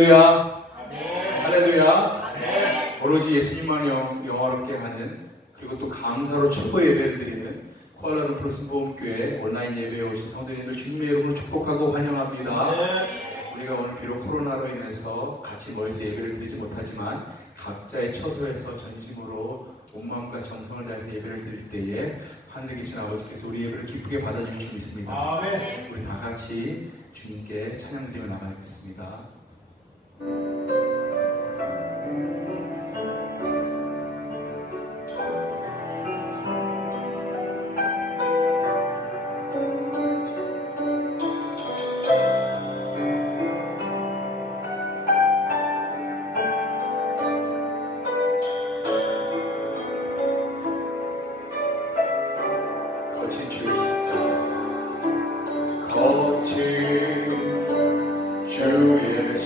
할렐루야. 할렐루야. 오로지 예수님만 영화롭게 하는, 그리고 또 감사로 축복 예배를 드리는 쿠알라룸푸르 순복음교회 온라인 예배에 오신 성도님들 주님의 이름으로 축복하고 환영합니다. 우리가 오늘 비록 코로나로 인해서 같이 모여서 예배를 드리지 못하지만 각자의 처소에서 전심으로 온 마음과 정성을 다해서 예배를 드릴 때에 하늘에 계신 아버지께서 우리 예배를 기쁘게 받아주실 줄 믿습니다. 아멘. 우리 다 같이 주님께 찬양드리며 나가겠습니다. 거친 주의 십자가, 거친 주의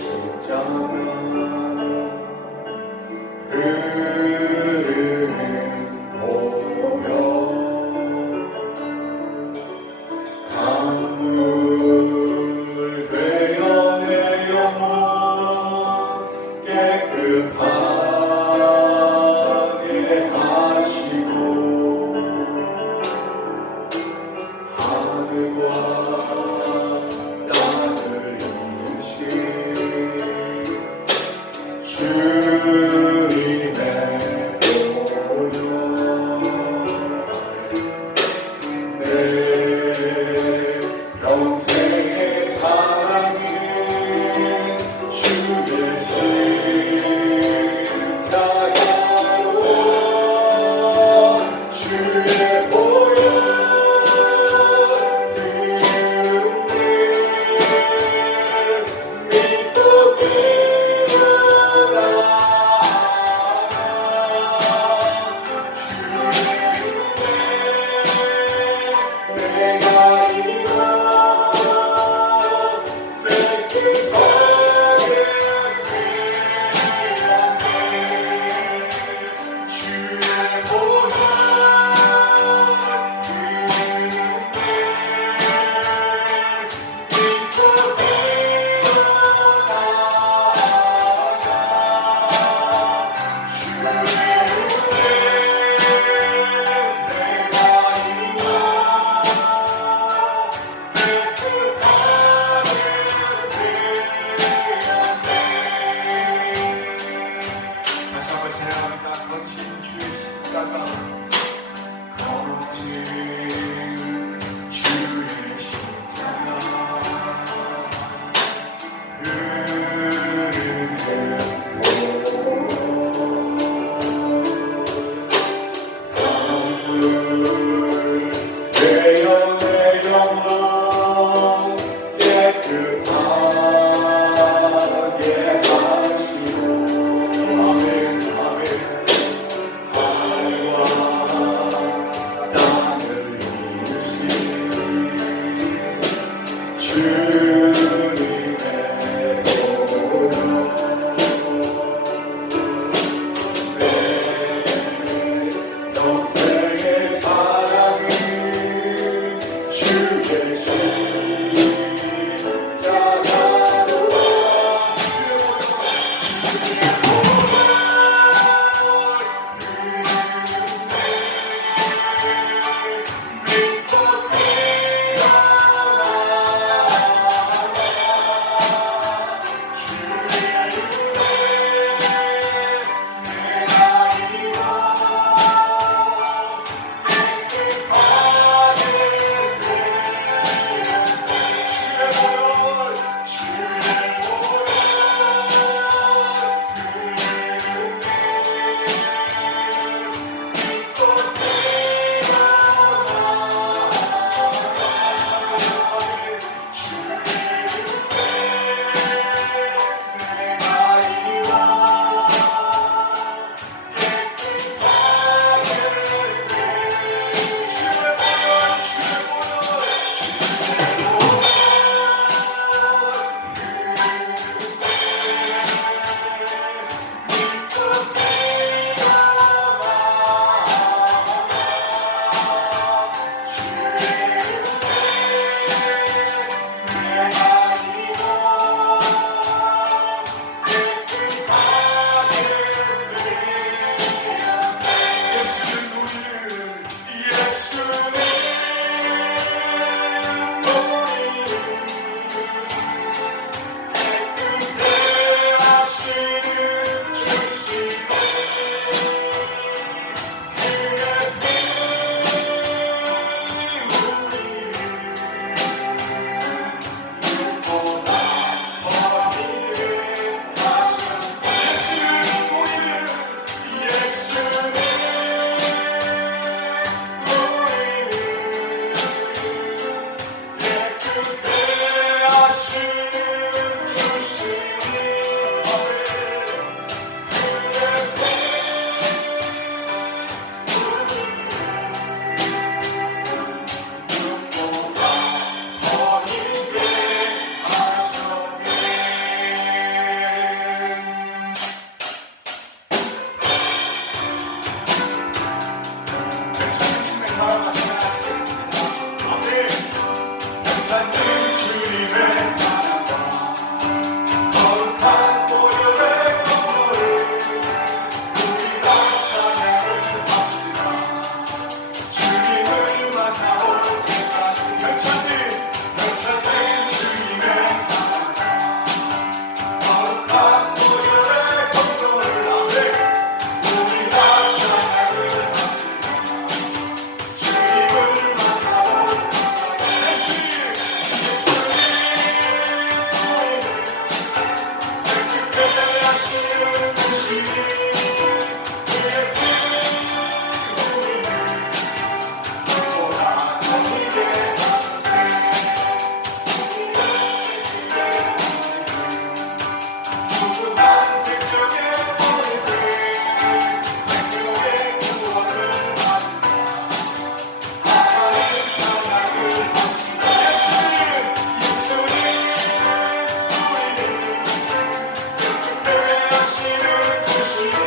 예수님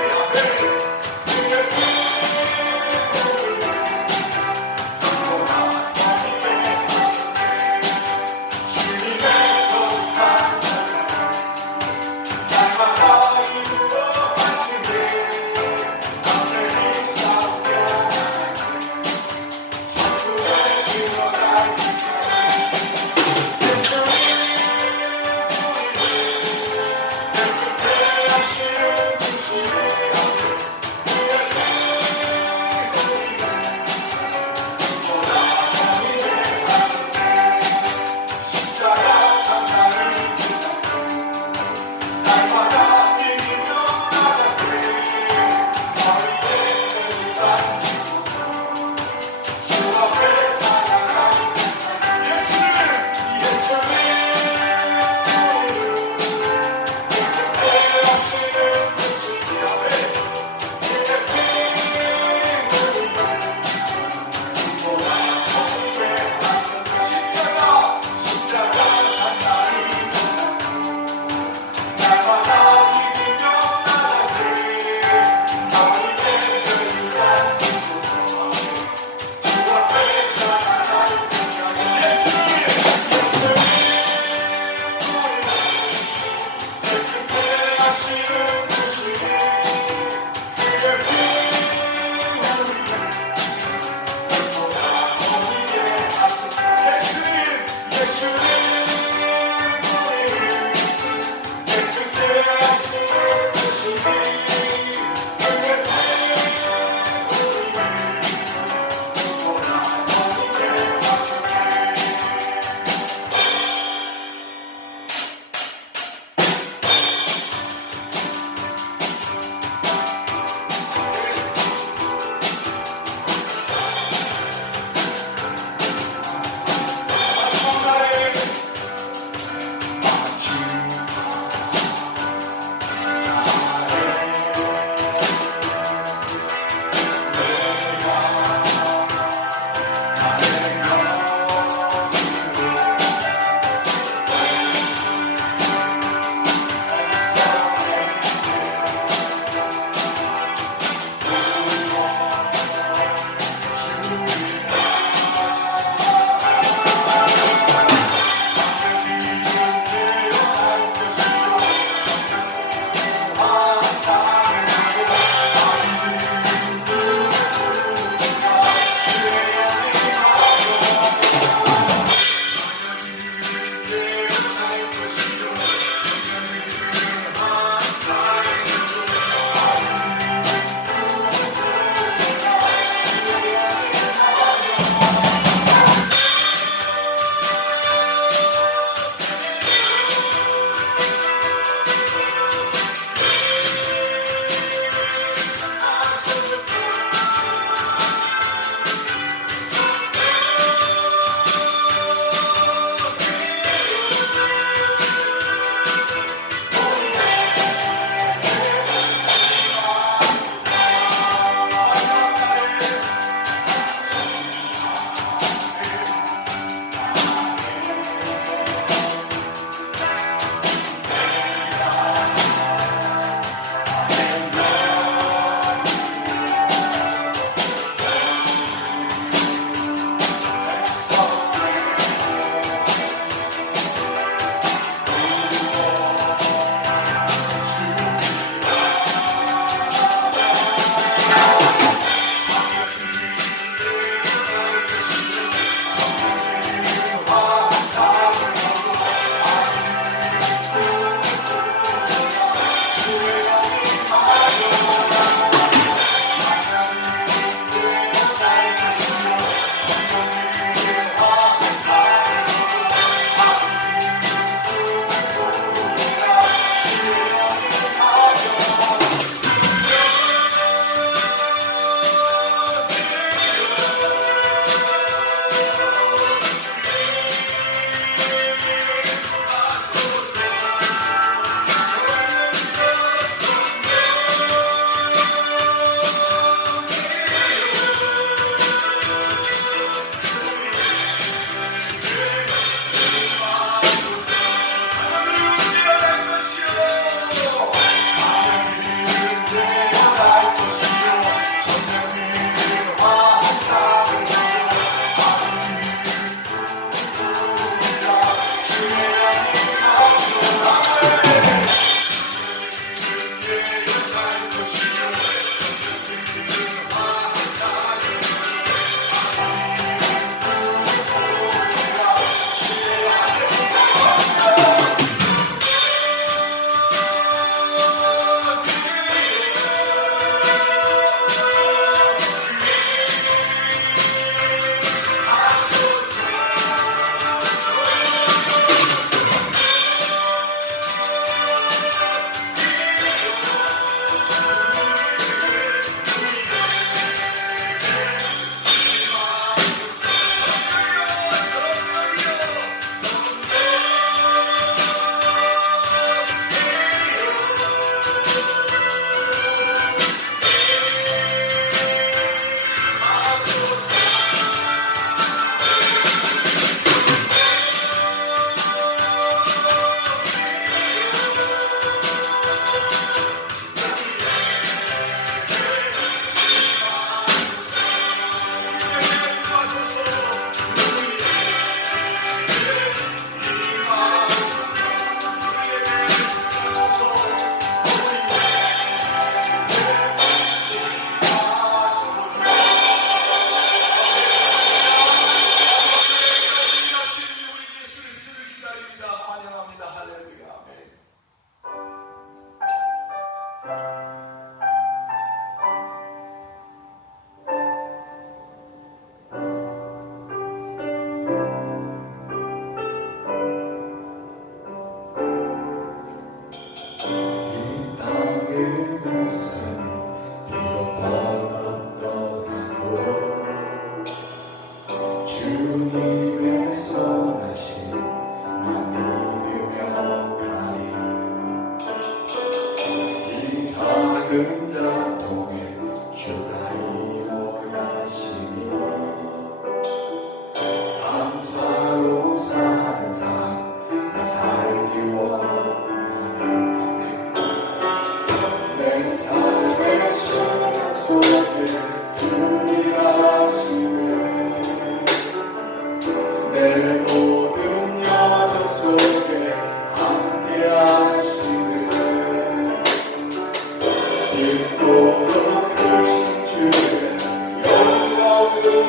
깊도록 크신 주의 영광을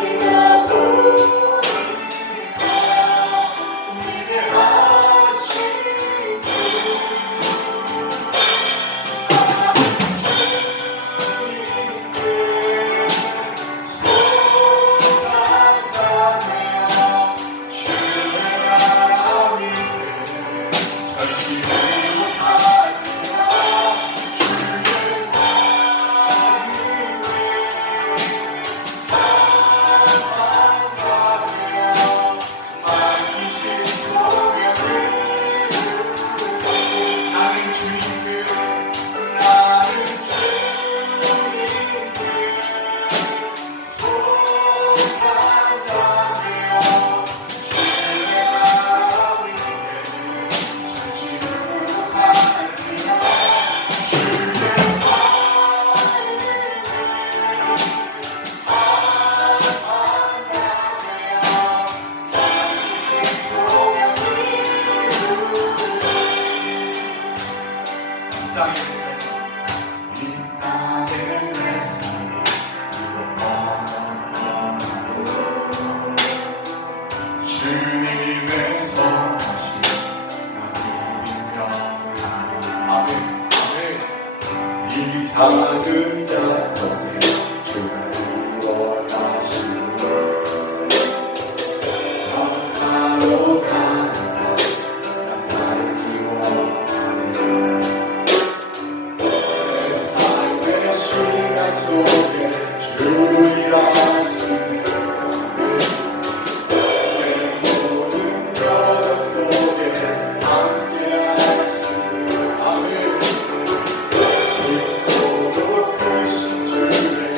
주님의 성신 나를 인정하네. 아멘. 이 작은 자녀의 주를 원하시네. 감사로 사는 삶 나 살기 원하네. 내 삶의 시간 속에 주이라 주의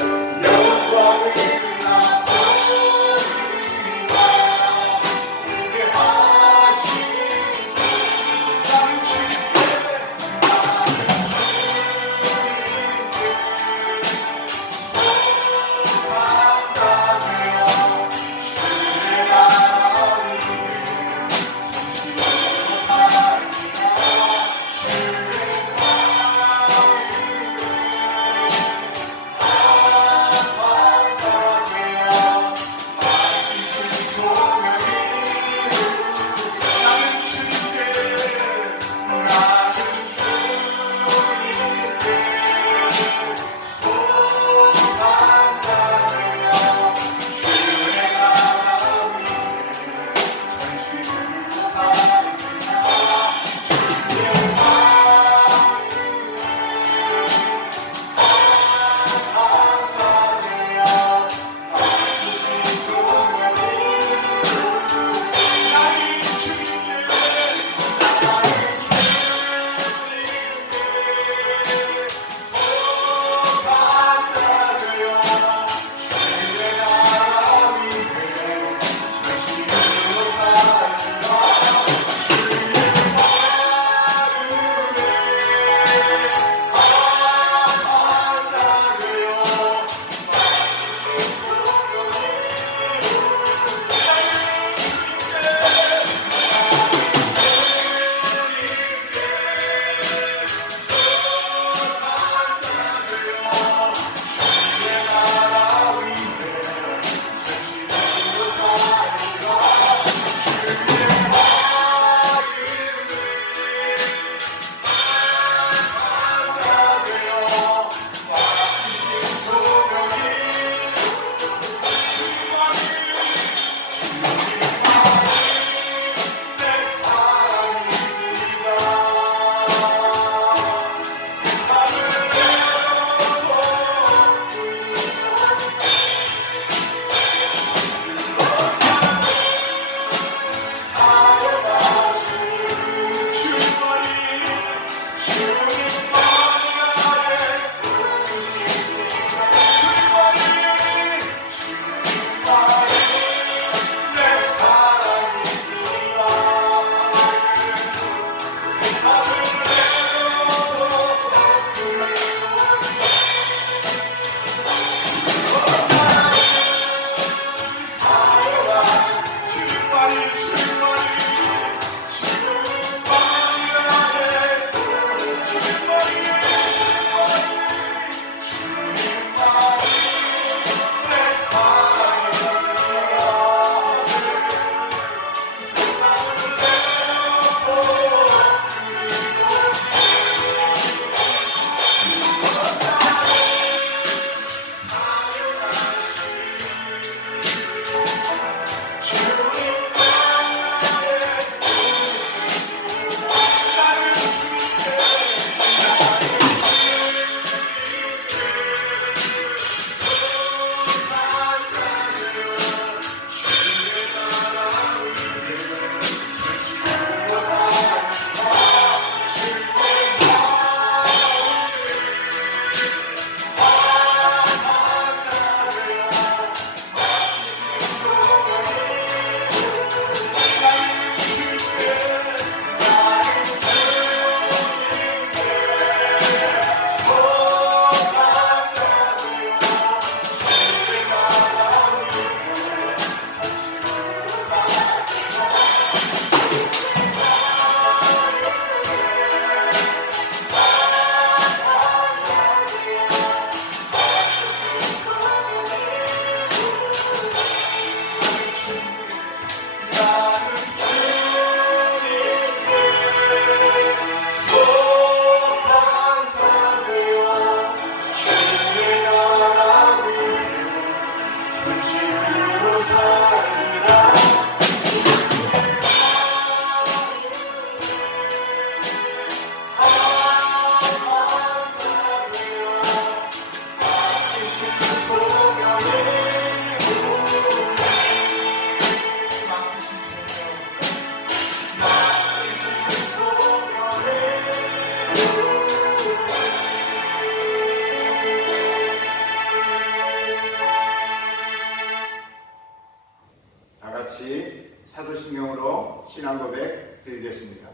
신앙 고백 드리겠습니다.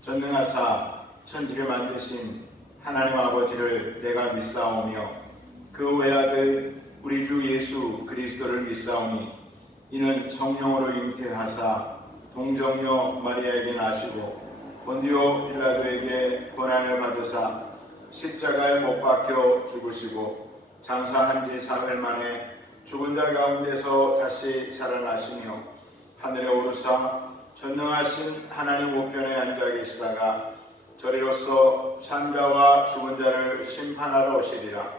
전능하사 천지를 만드신 하나님 아버지를 내가 믿사오며 그 외아들 우리 주 예수 그리스도를 믿사오니 이는 성령으로 잉태하사 동정녀 마리아에게 나시고 본디오 빌라도에게 고난을 받으사 십자가에 못 박혀 죽으시고 장사한 지 사흘 만에 죽은 자 가운데서 다시 살아나시며 하늘에 오르사 전능하신 하나님 우편에 앉아 계시다가 저리로서 산자와 죽은 자를 심판하러 오시리라.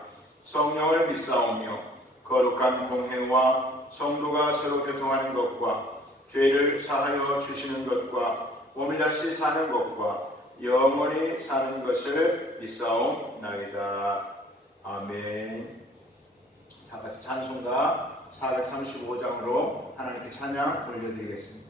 성령을 믿사오며 거룩한 공회와 성도가 서로 교통하는 것과 죄를 사하여 주시는 것과 몸이 다시 사는 것과 영원히 사는 것을 믿사옵나이다. 아멘. 다 같이 찬송가 435장으로 하나님께 찬양 올려드리겠습니다.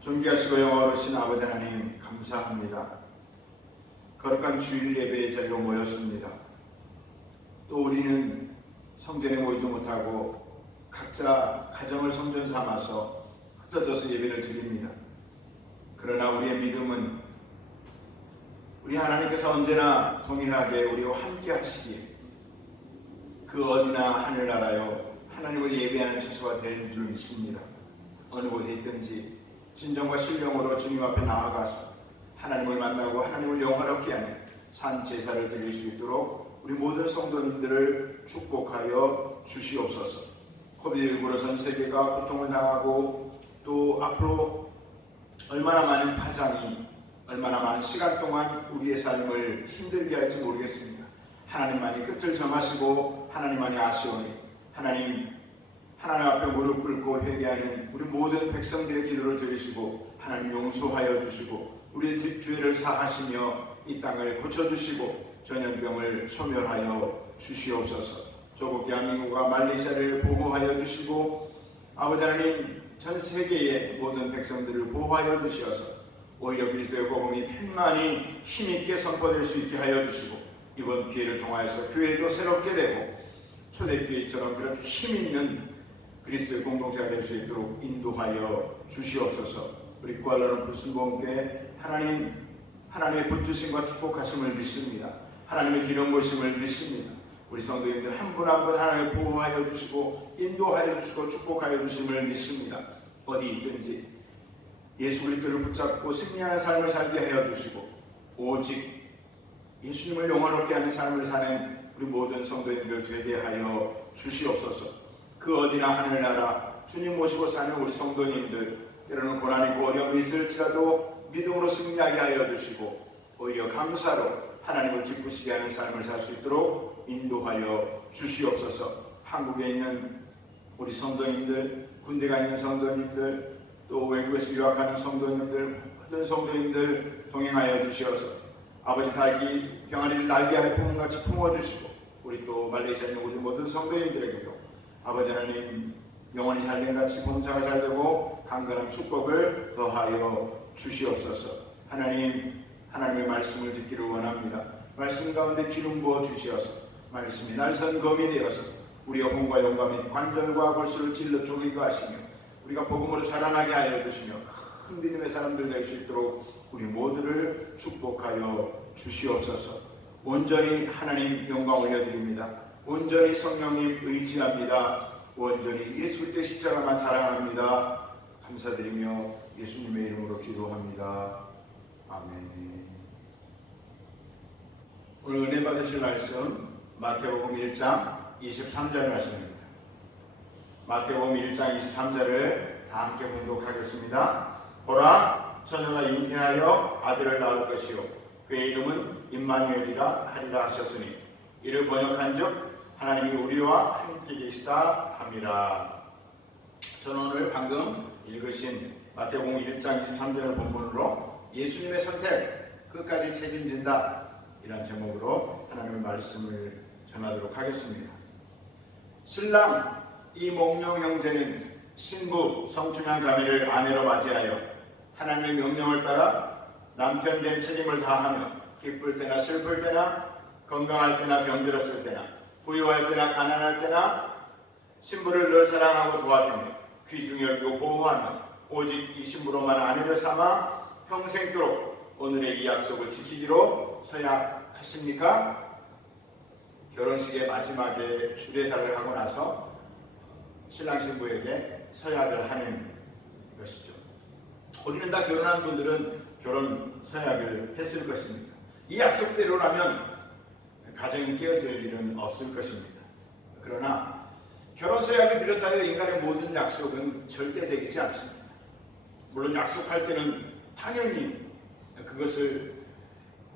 존귀하시고 영화로우신 아버지 하나님 감사합니다. 거룩한 주일 예배의 자리로 모였습니다. 또 우리는 성전에 모이지 못하고 각자 가정을 성전 삼아서 흩어져서 예배를 드립니다. 그러나 우리의 믿음은 우리 하나님께서 언제나 동일하게 우리와 함께 하시기에 그 어디나 하늘나라요 하나님을 예배하는 처소가 될 줄 믿습니다. 어느 곳에 있든지 진정과 신령으로 주님 앞에 나아가서 하나님을 만나고 하나님을 영화롭게 하는 산 제사를 드릴 수 있도록 우리 모든 성도님들을 축복하여 주시옵소서. 코비드19로 전 세계가 고통을 당하고 또 앞으로 얼마나 많은 파장이 얼마나 많은 시간 동안 우리의 삶을 힘들게 할지 모르겠습니다. 하나님만이 끝을 정하시고 하나님만이 아시오니 하나님 앞에 무릎 꿇고 회개하는 우리 모든 백성들의 기도를 들으시고 하나님 용서하여 주시고 우리의 죄를 사하시며 이 땅을 고쳐주시고 전염병을 소멸하여 주시옵소서. 조국 대한민국과 말레이시아를 보호하여 주시고 아버지 하나님 전 세계의 모든 백성들을 보호하여 주시어서 오히려 그리스도의 복음이 편만히 힘있게 선포될 수 있게 하여 주시고 이번 기회를 통하여서 교회도 새롭게 되고 초대교회처럼 그렇게 힘있는 그리스도의 공동체가 될 수 있도록 인도하여 주시옵소서. 우리 쿠알라룸푸르 순복음교회 하나님의 붙드심과 축복하심을 믿습니다. 하나님의 기름 부으심을 믿습니다. 우리 성도님들 한 분 한 분 하나님 보호하여 주시고 인도하여 주시고 축복하여 주심을 믿습니다. 어디 있든지 예수 그리스도를 붙잡고 승리하는 삶을 살게 하여 주시고 오직 예수님을 영원롭게 하는 삶을 사는 우리 모든 성도님들 되게 하여 주시옵소서. 그 어디나 하늘나라 주님 모시고 사는 우리 성도님들 때로는 고난 있고 어려움이 있을지라도 믿음으로 승리하게 하여 주시고 오히려 감사로 하나님을 기쁘시게 하는 삶을 살 수 있도록 인도하여 주시옵소서. 한국에 있는 우리 성도님들, 군대가 있는 성도님들, 또 외국에서 유학하는 성도님들, 모든 성도님들 동행하여 주시어서 아버지 달기 병아리를 날개 아래 품음같이 품어주시고 우리 또 말레이시아에 있는 우리 모든 성도님들에게도 아버지 하나님 영원히 잘됨같이 봉사가 잘되고 강건한 축복을 더하여 주시옵소서. 하나님의 말씀을 듣기를 원합니다. 말씀 가운데 기름 부어 주시어서 말씀이 날선 검이 되어서 우리의 혼과 영과 및 관절과 골수를 찔러 쪼개게 하시며 우리가 복음으로 자라나게 하여 주시며 큰 믿음의 사람들 될 수 있도록 우리 모두를 축복하여 주시옵소서. 온전히 하나님 영광 올려드립니다. 온전히 성령님 의지합니다. 온전히 예수 그리스도의 십자가만 자랑합니다. 감사드리며 예수님의 이름으로 기도합니다. 아멘. 오늘 은혜 받으실 말씀 마태복음 1장 23절 말씀입니다. 마태복음 1장 23절을 다 함께 봉독하겠습니다. 보라, 처녀가 잉태하여 아들을 낳을 것이요 그의 이름은 임마누엘이라 하리라 하셨으니 이를 번역한즉 하나님이 우리와 함께 계시다 함이라. 저는 오늘 방금 읽으신 마태복음 1장 23절을 본문으로 예수님의 선택 끝까지 책임진다 이런 제목으로 하나님의 말씀을 전하도록 하겠습니다. 신랑 이몽룡 형제는 신부 성춘향 자매를 아내로 맞이하여 하나님의 명령을 따라 남편 된 책임을 다하며 기쁠 때나 슬플 때나 건강할 때나 병들었을 때나 부유할 때나 가난할 때나 신부를 늘 사랑하고 도와주며 귀중히 여기고 보호하며 오직 이 신부로만 아내를 삼아 평생도록 오늘의 이 약속을 지키기로 서약하십니까? 결혼식의 마지막에 주례사를 하고 나서 신랑 신부에게 서약을 하는 것이죠. 우리는 다 결혼한 분들은 결혼 서약을 했을 것입니다. 이 약속대로라면 가정이 깨어질 일은 없을 것입니다. 그러나 결혼 서약을 비롯하여 인간의 모든 약속은 절대 되지 않습니다. 물론 약속할 때는 당연히 그것을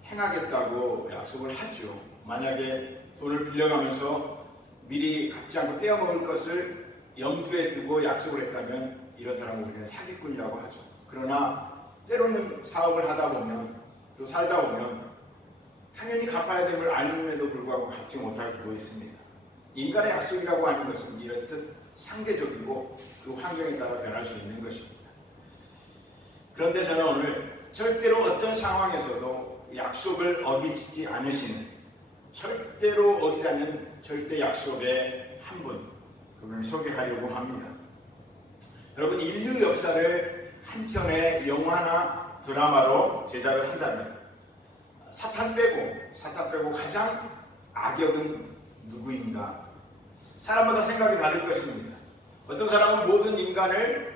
행하겠다고 약속을 하죠. 만약에 돈을 빌려가면서 미리 갚지 않고 떼어먹을 것을 염두에 두고 약속을 했다면 이런 사람을 우리는 사기꾼이라고 하죠. 그러나 때로는 사업을 하다 보면 또 살다 보면 당연히 갚아야 됨을 알면에도 불구하고 갚지 못하게 되고 있습니다. 인간의 약속이라고 하는 것은 이렇듯 상대적이고 그 환경에 따라 변할 수 있는 것입니다. 그런데 저는 오늘 절대로 어떤 상황에서도 약속을 어기지 않으시는 절대로 어기지 않는 절대 약속의 한 분, 그분을 소개하려고 합니다. 여러분, 인류 역사를 한 편의 영화나 드라마로 제작을 한다면 사탄 빼고 가장 악역은 누구인가? 사람마다 생각이 다를 것입니다. 어떤 사람은 모든 인간을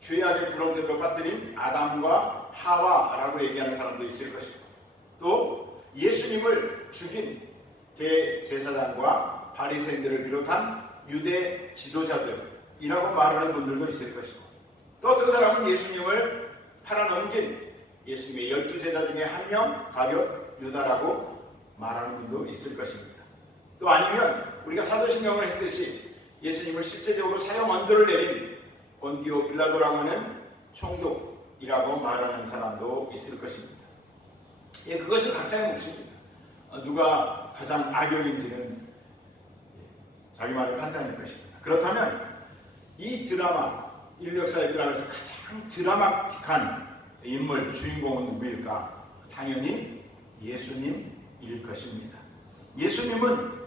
죄악의 구렁텅이로 빠뜨린 아담과 하와라고 얘기하는 사람도 있을 것이고 또 예수님을 죽인 대제사장과 바리새인들을 비롯한 유대 지도자들이라고 말하는 분들도 있을 것이고 또 어떤 사람은 예수님을 팔아넘긴 예수님의 12제자 중에 한 명 가룟 유다라고 말하는 분도 있을 것입니다. 또 아니면 우리가 사도신경을 했듯이 예수님을 실제적으로 사형 언도를 내린 본디오 빌라도라고 하는 총독이라고 말하는 사람도 있을 것입니다. 예, 그것은 각자의 몫입니다. 누가 가장 악역인지는 자기만의 판단일 것입니다. 그렇다면 이 드라마, 인류 역사의 드라마에서 가장 드라마틱한 인물, 주인공은 누구일까? 당연히 예수님일 것입니다. 예수님은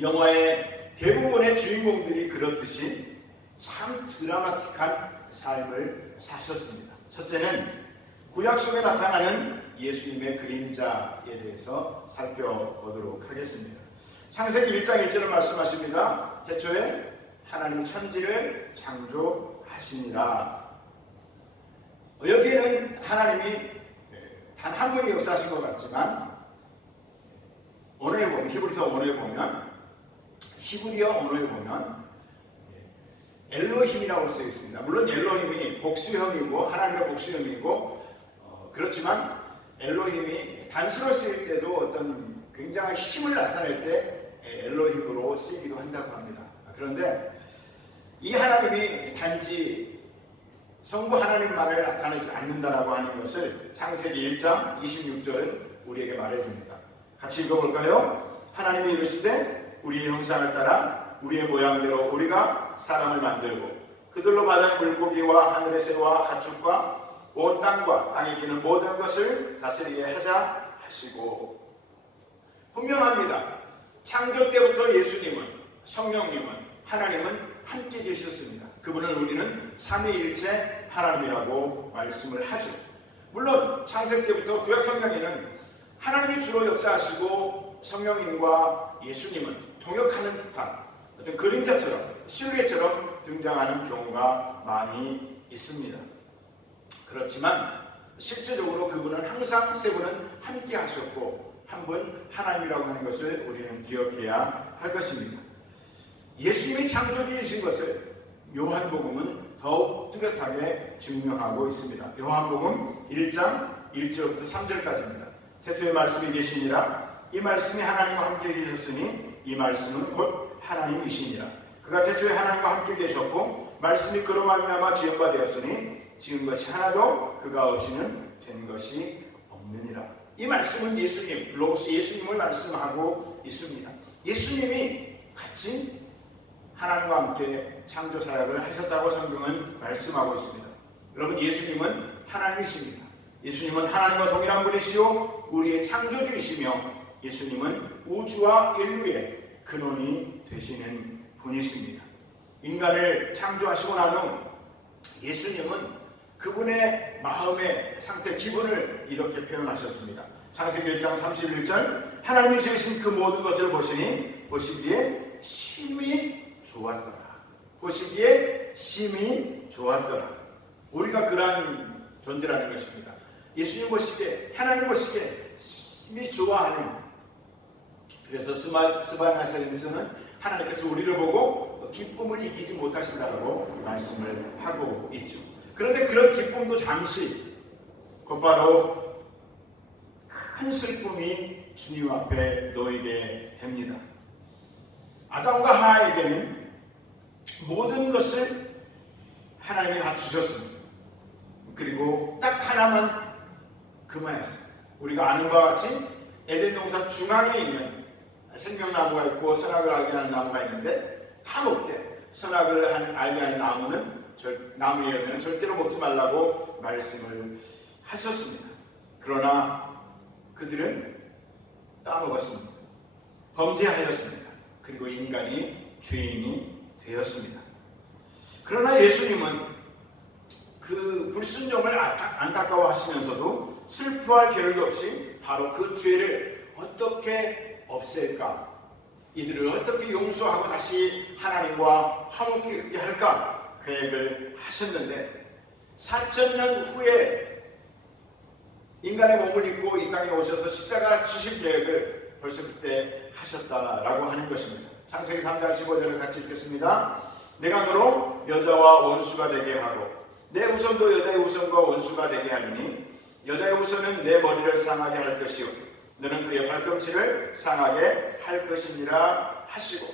영화의 대부분의 주인공들이 그렇듯이 참 드라마틱한 삶을 사셨습니다. 첫째는 구약 속에 나타나는 예수님의 그림자에 대해서 살펴보도록 하겠습니다. 창세기 1장 1절을 말씀하십니다. 태초에 하나님이 천지를 창조하시니라. 여기에는 하나님이 단 한 분이 역사하신 것 같지만 언어에 보면, 히브리서 언어에 보면, 히브리어 언어에 보면 엘로힘이라고 쓰여 있습니다. 물론 엘로힘이 복수형이고 하나님의 복수형이고 그렇지만 엘로힘이 단수로 쓰일 때도 어떤 굉장한 힘을 나타낼 때 엘로힘으로 쓰이기도 한다고 합니다. 그런데 이 하나님이 단지 성부 하나님만을 나타내지 않는다라고 하는 것을 창세기 1장 26절은 우리에게 말해줍니다. 같이 읽어볼까요? 하나님이 이르시되 우리의 형상을 따라 우리의 모양대로 우리가 사람을 만들고 그들로 바다의 물고기와 하늘의 새와 가축과 온 땅과 땅에 기는 모든 것을 다스리게 하자 하시고. 분명합니다. 창조 때부터 예수님은, 성령님은, 하나님은 함께 계셨습니다. 그분을 우리는 삼위일체 하나님이라고 말씀을 하죠. 물론 창세기 때부터 구약 성경에는 하나님이 주로 역사하시고 성령님과 예수님은 동역하는 듯한 어떤 그림자처럼, 실루엣처럼 등장하는 경우가 많이 있습니다. 그렇지만 실제적으로 그분은 항상 세 분은 함께 하셨고 한 분 하나님이라고 하는 것을 우리는 기억해야 할 것입니다. 예수님이 창조주이신 것을 요한복음은 더욱 뚜렷하게 증명하고 있습니다. 요한복음 1장 1절부터 3절까지입니다. 태초에 말씀이 계시니라. 이 말씀이 하나님과 함께 계셨으니 이 말씀은 곧 하나님이시니라. 그가 태초에 하나님과 함께 계셨고 말씀이 그로 말미암아 지은 바 되었으니 지은 것이 하나도 그가 없이는 된 것이 없느니라. 이 말씀은 예수님, 로고스 예수님을 말씀하고 있습니다. 예수님이 같이 하나님과 함께 창조 사역을 하셨다고 성경은 말씀하고 있습니다. 여러분, 예수님은 하나님이십니다. 예수님은 하나님과 동일한 분이시요 우리의 창조주이시며 예수님은 우주와 인류의 근원이 되시는 분이십니다. 인간을 창조하시고 난 후 예수님은 그분의 마음의 상태, 기분을 이렇게 표현하셨습니다. 창세기 1장 31절 하나님이 지으신 그 모든 것을 보시기에 심히 좋았더라. 보시기에 심히 좋았더라. 우리가 그러한 존재라는 것입니다. 예수님 보시기에, 하나님 보시기에 심히 좋아하는. 그래서 스바냐서에서는 하나님께서 우리를 보고 기쁨을 이기지 못하신다고 말씀을 하고 있죠. 그런데 그런 기쁨도 잠시, 곧바로 큰 슬픔이 주님 앞에 놓이게 됩니다. 아담과 하와에게는 모든 것을 하나님이 다 주셨습니다. 그리고 딱 하나만 금하였어요. 우리가 아는 바와 같이 에덴 동산 중앙에 있는 생명나무가 있고 선악을 알게 하는 나무가 있는데 다 먹되 선악을 알게 하는 나무 열매는 절대로 먹지 말라고 말씀을 하셨습니다. 그러나 그들은 따먹었습니다. 범죄하였습니다. 그리고 인간이 죄인이 되었습니다. 그러나 예수님은 그 불순종을 안타까워하시면서도 슬퍼할 겨를도 없이 바로 그 죄를 어떻게 없앨까, 이들을 어떻게 용서하고 다시 하나님과 화목하게 할까 계획을 하셨는데 4,000년 후에 인간의 몸을 입고 이 땅에 오셔서 십자가 지실 계획을 벌써 그때 하셨다라고 하는 것입니다. 창세기 3장 15절을 같이 읽겠습니다. 내가 너로 여자와 원수가 되게 하고 내 후손도 여자의 후손과 원수가 되게 하리니 여자의 후손은 내 머리를 상하게 할 것이요 너는 그의 발꿈치를 상하게 할 것이니라 하시고,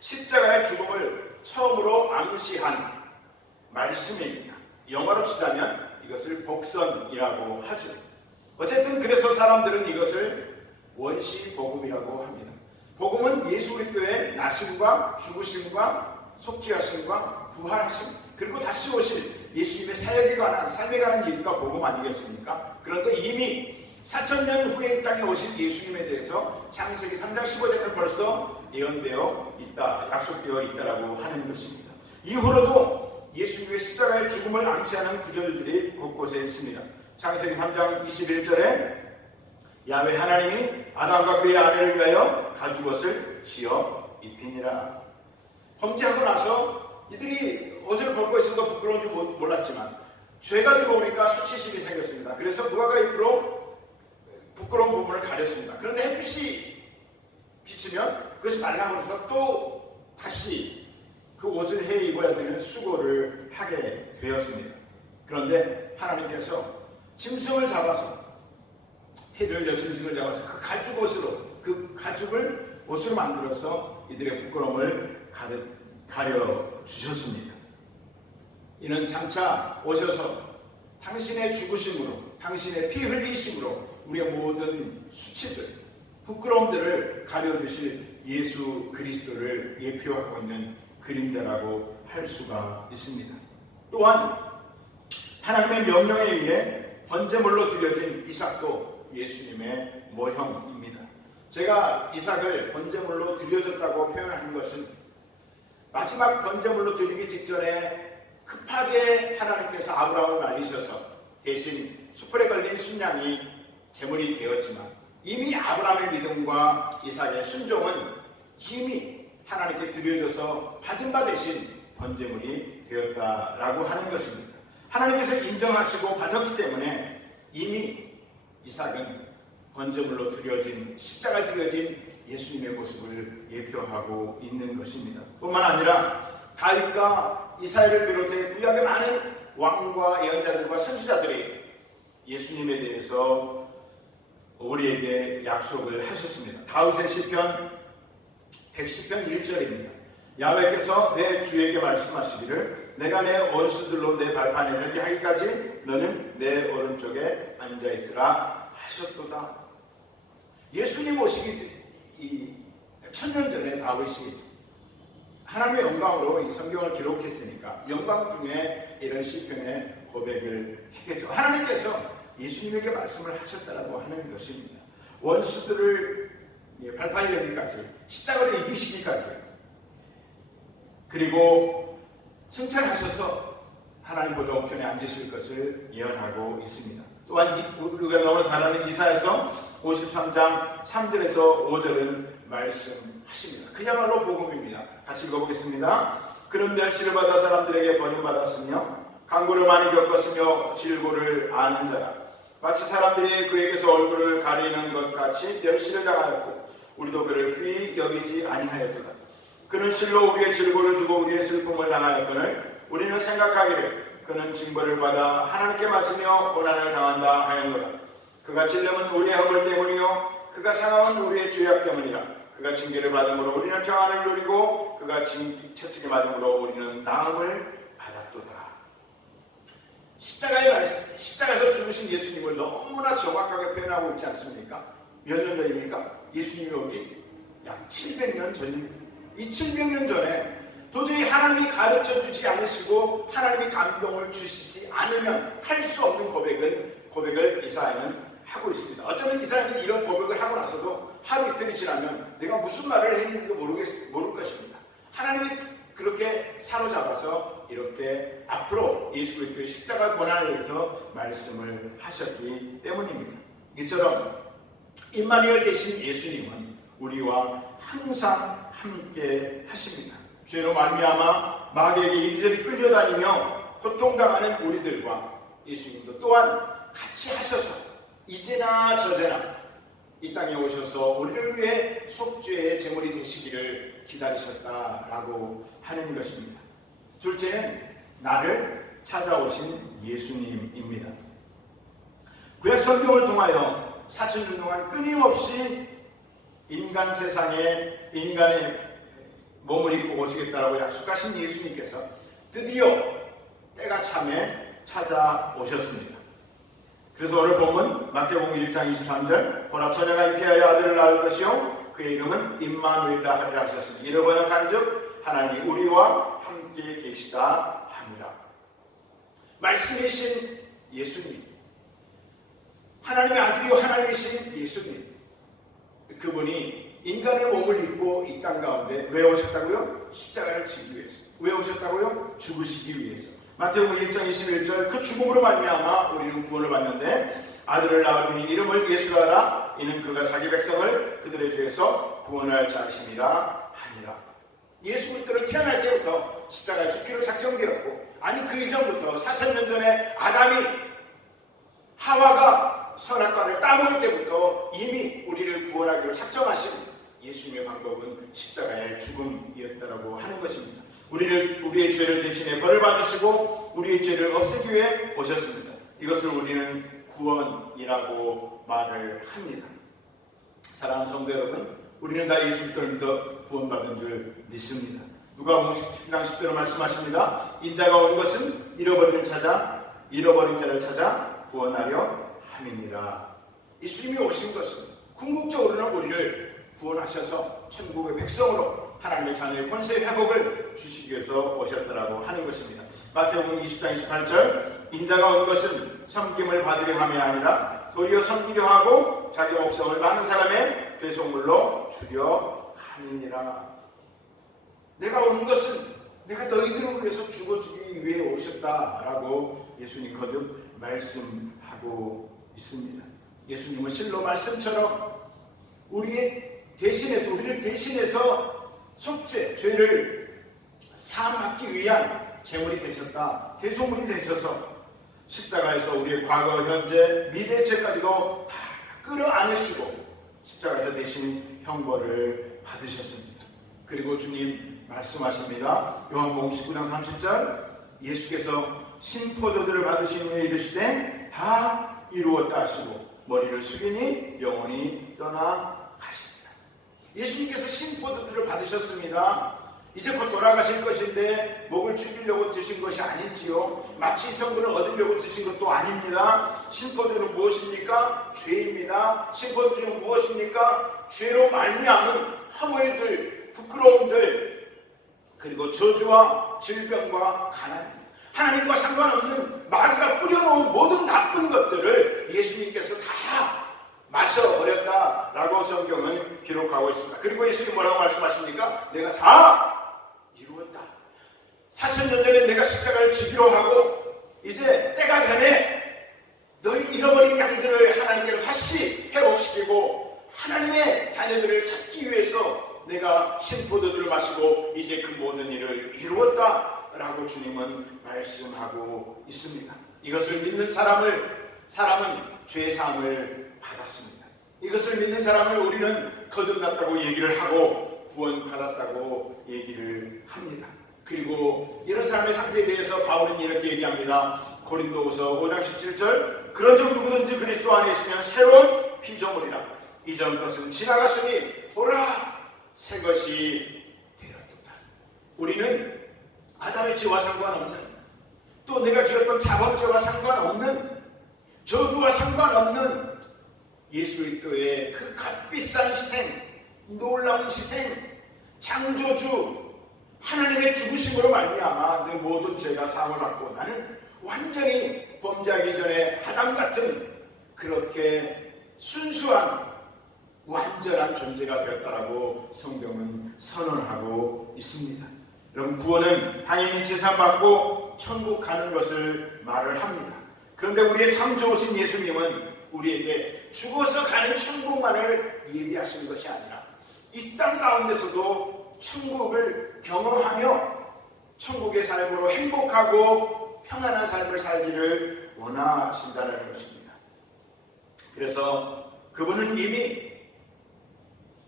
십자가의 죽음을 처음으로 암시한 말씀입니다. 영어로 치자면 이것을 복선이라고 하죠. 어쨌든 그래서 사람들은 이것을 원시복음이라고 합니다. 복음은 예수 그리스도의 나심과 죽으심과 속죄하심과 부활하심, 그리고 다시 오실 예수님의 사역에 관한, 삶에 관한 얘기가 복음 아니겠습니까? 그런데 이미 4,000년 후에 이 땅에 오실 예수님에 대해서 창세기 3장 15절에는 벌써 예언되어 있다, 약속되어 있다라고 하는 것입니다. 이후로도 예수님의 십자가의 죽음을 암시하는 구절들이 곳곳에 있습니다. 창세기 3장 21절에 야훼 하나님이 아담과 그의 아내를 위하여 가죽옷을 지어 입히니라. 범죄하고 나서 이들이 옷을 벗고 있어도 부끄러운지 몰랐지만 죄가 들어오니까 수치심이 생겼습니다. 그래서 무화과 잎으로 부끄러운 부분을 가렸습니다. 그런데 햇빛이 비치면 그것이 말라버려서 또 다시 그 옷을 해 입어야 되는 수고를 하게 되었습니다. 그런데 하나님께서 짐승을 잡아서 해를 려 짐승을 잡아서 그 가죽 옷으로 그 가죽을 옷으로 만들어서 이들의 부끄러움을 가려 주셨습니다. 이는 장차 오셔서 당신의 죽으심으로 당신의 피 흘리심으로 우리의 모든 수치들 부끄러움들을 가려주실 예수 그리스도를 예표하고 있는 그림자라고 할 수가 있습니다. 또한 하나님의 명령에 의해 번제물로 드려진 이삭도 예수님의 모형입니다. 제가 이삭을 번제물로 드려졌다고 표현한 것은 마지막 번제물로 드리기 직전에 급하게 하나님께서 아브라함을 말리셔서 대신 수풀에 걸린 순양이 제물이 되었지만 이미 아브라함의 믿음과 이삭의 순종은 이미 하나님께 드려져서 받은 바 대신 번제물이 되었다라고 하는 것입니다. 하나님께서 인정하시고 받았기 때문에 이미 이삭은 번제물로 드려진 십자가 드려진 예수님의 모습을 예표하고 있는 것입니다. 뿐만 아니라 다윗과 이사야를 비롯해 구약의 많은 왕과 예언자들과 선지자들이 예수님에 대해서 우리에게 약속을 하셨습니다. 다윗의 시편 110편 1절입니다. 야훼께서 내 주에게 말씀하시기를 내가 내 원수들로 내 발판에 서게 하기까지 너는 내 오른쪽에 앉아있으라 하셨도다. 예수님 오시기 1000년 전에 다윗이 하나님의 영광으로 이 성경을 기록했으니까 영광 중에 이런 시편의 고백을 했겠죠. 하나님께서 예수님에게 말씀을 하셨다라고 하는 것입니다. 원수들을 발판이 되기까지 십자가로 이기시기까지 그리고 승천하셔서 하나님 보좌 우편에 앉으실 것을 예언하고 있습니다. 또한 우리가 너무 잘 아는 이사야서 53장 3절에서 5절은 말씀하십니다. 그야말로 복음입니다. 같이 읽어보겠습니다. 그는 멸시를 받아 사람들에게 버림받았으며 강고를 많이 겪었으며 질고를 아는 자라. 마치 사람들이 그에게서 얼굴을 가리는 것 같이 멸시를 당하였고 우리도 그를 귀히 여기지 아니하였도다. 그는 실로 우리의 질고를 주고 우리의 슬픔을 당하였거늘 우리는 생각하기를 그는 징벌을 받아 하나님께 맞으며 고난을 당한다 하였노라. 그가 찔림은 우리의 허물 때문이요 그가 상함은 우리의 죄악 때문이라. 그가 징계를 받음으로 우리는 평안을 누리고 그가 채찍에 맞음으로 우리는 나음을 받았도다. 십자가에서 죽으신 예수님을 너무나 정확하게 표현하고 있지 않습니까? 몇 년 전입니까? 예수님이 오기 약 700년 전입니다. 이 700년 전에 도저히 하나님이 가르쳐주지 않으시고 하나님이 감동을 주시지 않으면 할 수 없는 고백을 이사야는 하고 있습니다. 어쩌면 이사야는 이런 고백을 하고 나서도 하루 이틀이 지나면 내가 무슨 말을 했는지도 모를 것입니다. 하나님이 그렇게 사로잡아서 이렇게 앞으로 예수 그리스도의 십자가 고난에 대해서 말씀을 하셨기 때문입니다. 이처럼 임마누엘 되신 예수님은 우리와 항상 함께 하십니다. 죄로 말미암아 마귀에게 이리저리 끌려다니며 고통당하는 우리들과 예수님도 또한 같이 하셔서 이제나 저제나 이 땅에 오셔서 우리를 위해 속죄의 제물이 되시기를 기다리셨다라고 하는 것입니다. 둘째는 나를 찾아오신 예수님입니다. 구약 성경을 통하여 4000년 동안 끊임없이 인간 세상에 인간의 몸을 입고 오시겠다라고 약속하신 예수님께서 드디어 때가 참에 찾아오셨습니다. 그래서 오늘 본문 마태복음 1장 23절 보라 처녀가 잉태하여 아들을 낳을 것이요 그의 이름은 임마누엘이라 하리라 하셨습니다. 이를 번역한즉 하나님이 우리와 함께 계시다 하니라. 말씀이신 예수님, 하나님의 아들이요 하나님이신 예수님, 그분이 인간의 몸을 입고 이 땅 가운데 왜 오셨다고요? 십자가를 지기 위해서. 왜 오셨다고요? 죽으시기 위해서. 마태복음 1장 21절 그 죽음으로 말미암아 우리는 구원을 받는데 아들을 낳을 분이 이름을 예수라 하라. 이는 그가 자기 백성을 그들의 죄에서 구원할 자심이라 하니라. 예수 그리스도를 태어날 때부터 십자가에 죽기로 작정되었고, 아니 그 이전부터 4,000년 전에 아담이 하와가 선악과를 따먹을 때부터 이미 우리를 구원하기로 작정하신 예수님의 방법은 십자가의 죽음이었다라고 하는 것입니다. 우리의 죄를 대신해 벌을 받으시고 우리의 죄를 없애기 위해 오셨습니다. 이것을 우리는 구원이라고 말을 합니다. 사랑하는 성도 여러분, 우리는 다 예수 그리스도를 믿어 구원받은 줄 믿습니다. 누가복음 10장 10절로 말씀하십니다. 인자가 온 것은 잃어버린 자를 찾아 구원하려 함이니라. 예수님이 오신 것은 궁극적으로는 우리를 구원하셔서 천국의 백성으로 하나님의 자녀의 권세 회복을 주시기 위해서 오셨다라고 하는 것입니다. 마태복음 20장 28절 인자가 온 것은 섬김을 받으려 함이 아니라 도리어 섬기려 하고 자기 목숨을 많은 사람의 대속물로 주려 함이니라. 내가 온 것은 내가 너희들을 위해서 죽어주기 위해 오셨다라고 예수님 거듭 말씀하고 있습니다. 예수님은 실로 말씀처럼 우리를 대신해서 속죄, 죄를 사함받기 위한 제물이 되셨다. 대속물이 되셔서 십자가에서 우리의 과거, 현재, 미래의 죄까지도 다 끌어안으시고 십자가에서 대신 형벌을 받으셨습니다. 그리고 주님 말씀하십니다. 요한복음 19장 30절 예수께서 신포도들을 받으신 후에 이르시되 다 이루었다 하시고 머리를 숙이니 영원히 떠나가십니다. 예수님께서 신포도들을 받으셨습니다. 이제 곧 돌아가실 것인데 목을 죽이려고 드신 것이 아닌지요. 마치 성분을 얻으려고 드신 것도 아닙니다. 신포도는 무엇입니까? 죄입니다. 신포도는 무엇입니까? 죄로 말미암은 허물들, 부끄러움들, 그리고 저주와 질병과 가난, 하나님과 상관없는 마귀가 뿌려놓은 모든 나쁜 것들을 예수님께서 다 마셔버렸다라고 성경은 기록하고 있습니다. 그리고 예수님 뭐라고 말씀하십니까? 내가 다 이루었다. 4,000년 전에 내가 십자가를 지기로 하고 이제 때가 되네. 너희 잃어버린 양들을 하나님께로 다시 회복시키고 하나님의 자녀들을 찾기 위해서 내가 신포도들을 마시고 이제 그 모든 일을 이루었다라고 주님은 말씀하고 있습니다. 이것을 믿는 사람은 죄사함을 받았습니다. 이것을 믿는 사람을 우리는 거듭났다고 얘기를 하고 구원받았다고 얘기를 합니다. 그리고 이런 사람의 상태에 대해서 바울은 이렇게 얘기합니다. 고린도후서 5장 17절 그런즉 누구든지 그리스도 안에 있으면 새로운 피조물이라 이전 것은 지나갔으니 보라 새 것이 되었도다. 우리는 아담의 죄와 상관없는, 또 내가 지었던 자범죄와 상관없는, 저주와 상관없는 예수 그리스도의 그 값비싼 희생, 놀라운 희생, 창조주 하나님의 죽으심으로 말미암아 내 모든 죄가 사함을 받고 나는 완전히 범죄하기 전에 아담 같은 그렇게 순수한 완전한 존재가 되었다라고 성경은 선언하고 있습니다. 여러분, 구원은 당연히 제사받고 천국 가는 것을 말을 합니다. 그런데 우리의 참 좋으신 예수님은 우리에게 죽어서 가는 천국만을 예비하신 것이 아니라 이 땅 가운데서도 천국을 경험하며 천국의 삶으로 행복하고 평안한 삶을 살기를 원하신다는 것입니다. 그래서 그분은 이미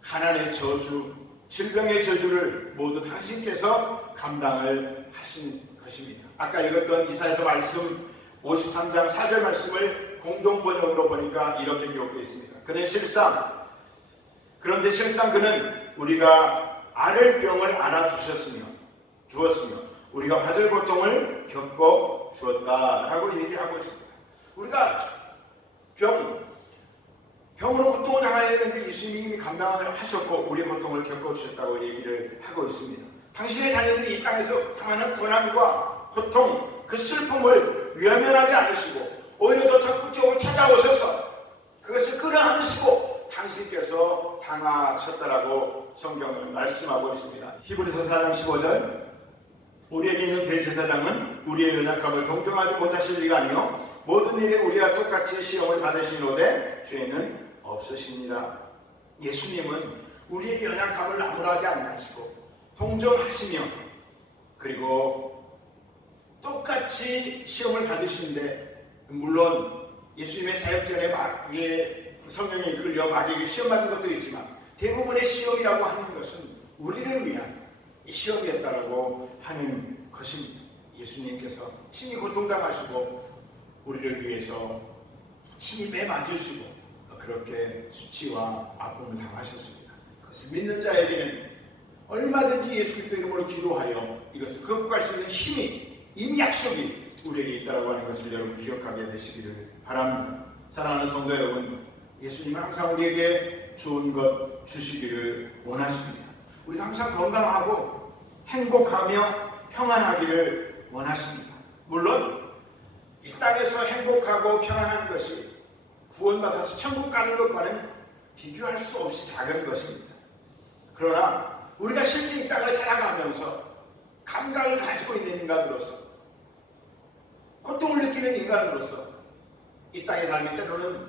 가난의 저주, 질병의 저주를 모두 당신께서 감당을 하신 것입니다. 아까 읽었던 이사야서 말씀 53장 4절 말씀을 공동 번역으로 보니까 이렇게 기록되어 있습니다. 그런데 실상 그는 우리가 앓을 병을 알아주었으며 우리가 받을 고통을 겪어 주었다라고 얘기하고 있습니다. 우리가 병으로 고통을 당해야 되는데 예수님이 감당을 하셨고 우리의 고통을 겪어주셨다고 얘기를 하고 있습니다. 당신의 자녀들이 이 땅에서 당하는 고난과 고통, 그 슬픔을 외면하지 않으시고 오히려 더 적극적으로 찾아오셔서 그것을 끌어안으시고 당신께서 당하셨다라고 성경은 말씀하고 있습니다. 히브리서 4장 15절 우리에게 있는 대제사장은 우리의 연약함을 동정하지 못하실 리가 아니요 모든 일에 우리가 똑같이 시험을 받으시노되 죄는 없으시니라. 예수님은 우리의 연약함을 나무라지 아니하시고 동정하시며 그리고 똑같이 시험을 받으시는데, 물론 예수님의 사역 전에 마귀의 성령이 이끌려 마귀에게 시험 받는 것도 있지만 대부분의 시험이라고 하는 것은 우리를 위한 시험이었다라고 하는 것입니다. 예수님께서 친히 고통당하시고 우리를 위해서 친히 매 맞으시고 그렇게 수치와 아픔을 당하셨습니다. 그것을 믿는 자에게는 얼마든지 예수 그리스도 이름으로 기도하여 이것을 극복할 수 있는 힘이, 이미 약속이 우리에게 있다고 하는 것을 여러분 기억하게 되시기를 바랍니다. 사랑하는 성도 여러분, 예수님은 항상 우리에게 좋은 것 주시기를 원하십니다. 우리가 항상 건강하고 행복하며 평안하기를 원하십니다. 물론 이 땅에서 행복하고 평안한 것이 구원받아서 천국 가는 것과는 비교할 수 없이 작은 것입니다. 그러나 우리가 실제 이 땅을 살아가면서 감각을 가지고 있는 인간으로서, 고통을 느끼는 인간으로서 이 땅의 삶이 때로는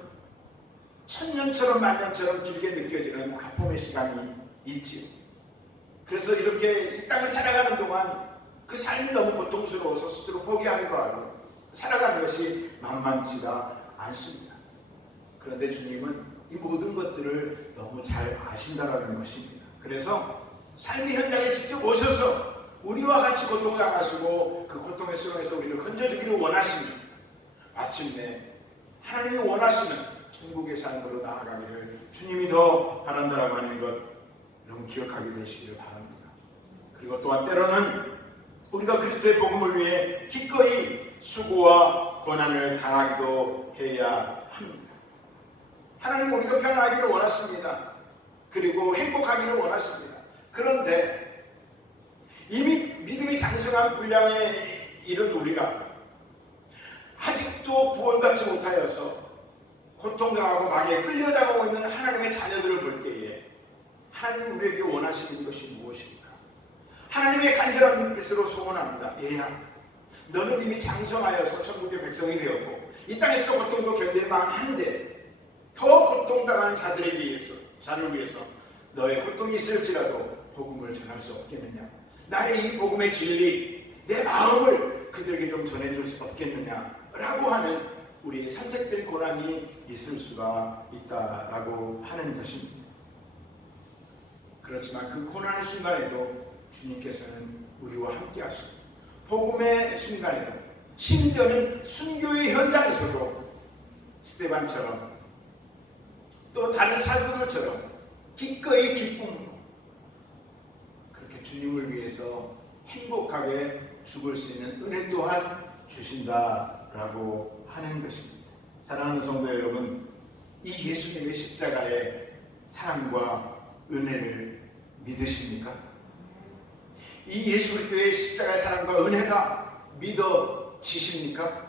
천년처럼 만년처럼 길게 느껴지는 아픔의 시간이 있지요. 그래서 이렇게 이 땅을 살아가는 동안 그 삶이 너무 고통스러워서 스스로 포기하기도 하고 살아가는 것이 만만치가 않습니다. 그런데 주님은 이 모든 것들을 너무 잘 아신다는 것입니다. 그래서 삶의 현장에 직접 오셔서 우리와 같이 고통당하시고 그 고통의 수렁에서 우리를 건져주기를 원하십니다. 마침내 하나님이 원하시는 천국의 삶으로 나아가기를 주님이 더 바란다라고 하는 것 여러분 기억하게 되시기를 바랍니다. 그리고 또한 때로는 우리가 그리스도의 복음을 위해 기꺼이 수고와 고난을 당하기도 해야 합니다. 하나님은 우리가 평안하기를 원하십니다. 그리고 행복하기를 원하십니다. 그런데 이미 믿음이 장성한 분량에 이른 우리가 아직도 구원받지 못하여서 고통당하고 마귀에 끌려다가고 있는 하나님의 자녀들을 볼 때에 하나님이 우리에게 원하시는 것이 무엇입니까? 하나님의 간절한 눈빛으로 소원합니다. 얘야, 너는 이미 장성하여서 천국의 백성이 되었고 이 땅에서 고통도 견딜 만한데 더 고통당하는 자를 위해서 너의 고통이 있을지라도 복음을 전할 수 없겠느냐? 나의 이 복음의 진리, 내 마음을 그들에게 좀 전해줄 수 없겠느냐? 라고 하는 우리의 선택된 고난이 있을 수가 있다라고 하는 것입니다. 그렇지만 그 고난의 순간에도 주님께서는 우리와 함께 하시고 복음의 순간에도 심지어는 순교의 현장에서도 스데반처럼 또 다른 사도들처럼 기꺼이 기쁨으로 그렇게 주님을 위해서 행복하게 죽을 수 있는 은혜 또한 주신다라고 하는 것입니다. 사랑하는 성도 여러분, 이 예수님의 십자가의 사랑과 은혜를 믿으십니까? 이 예수 그리스도의 십자가의 사랑과 은혜가 믿어지십니까?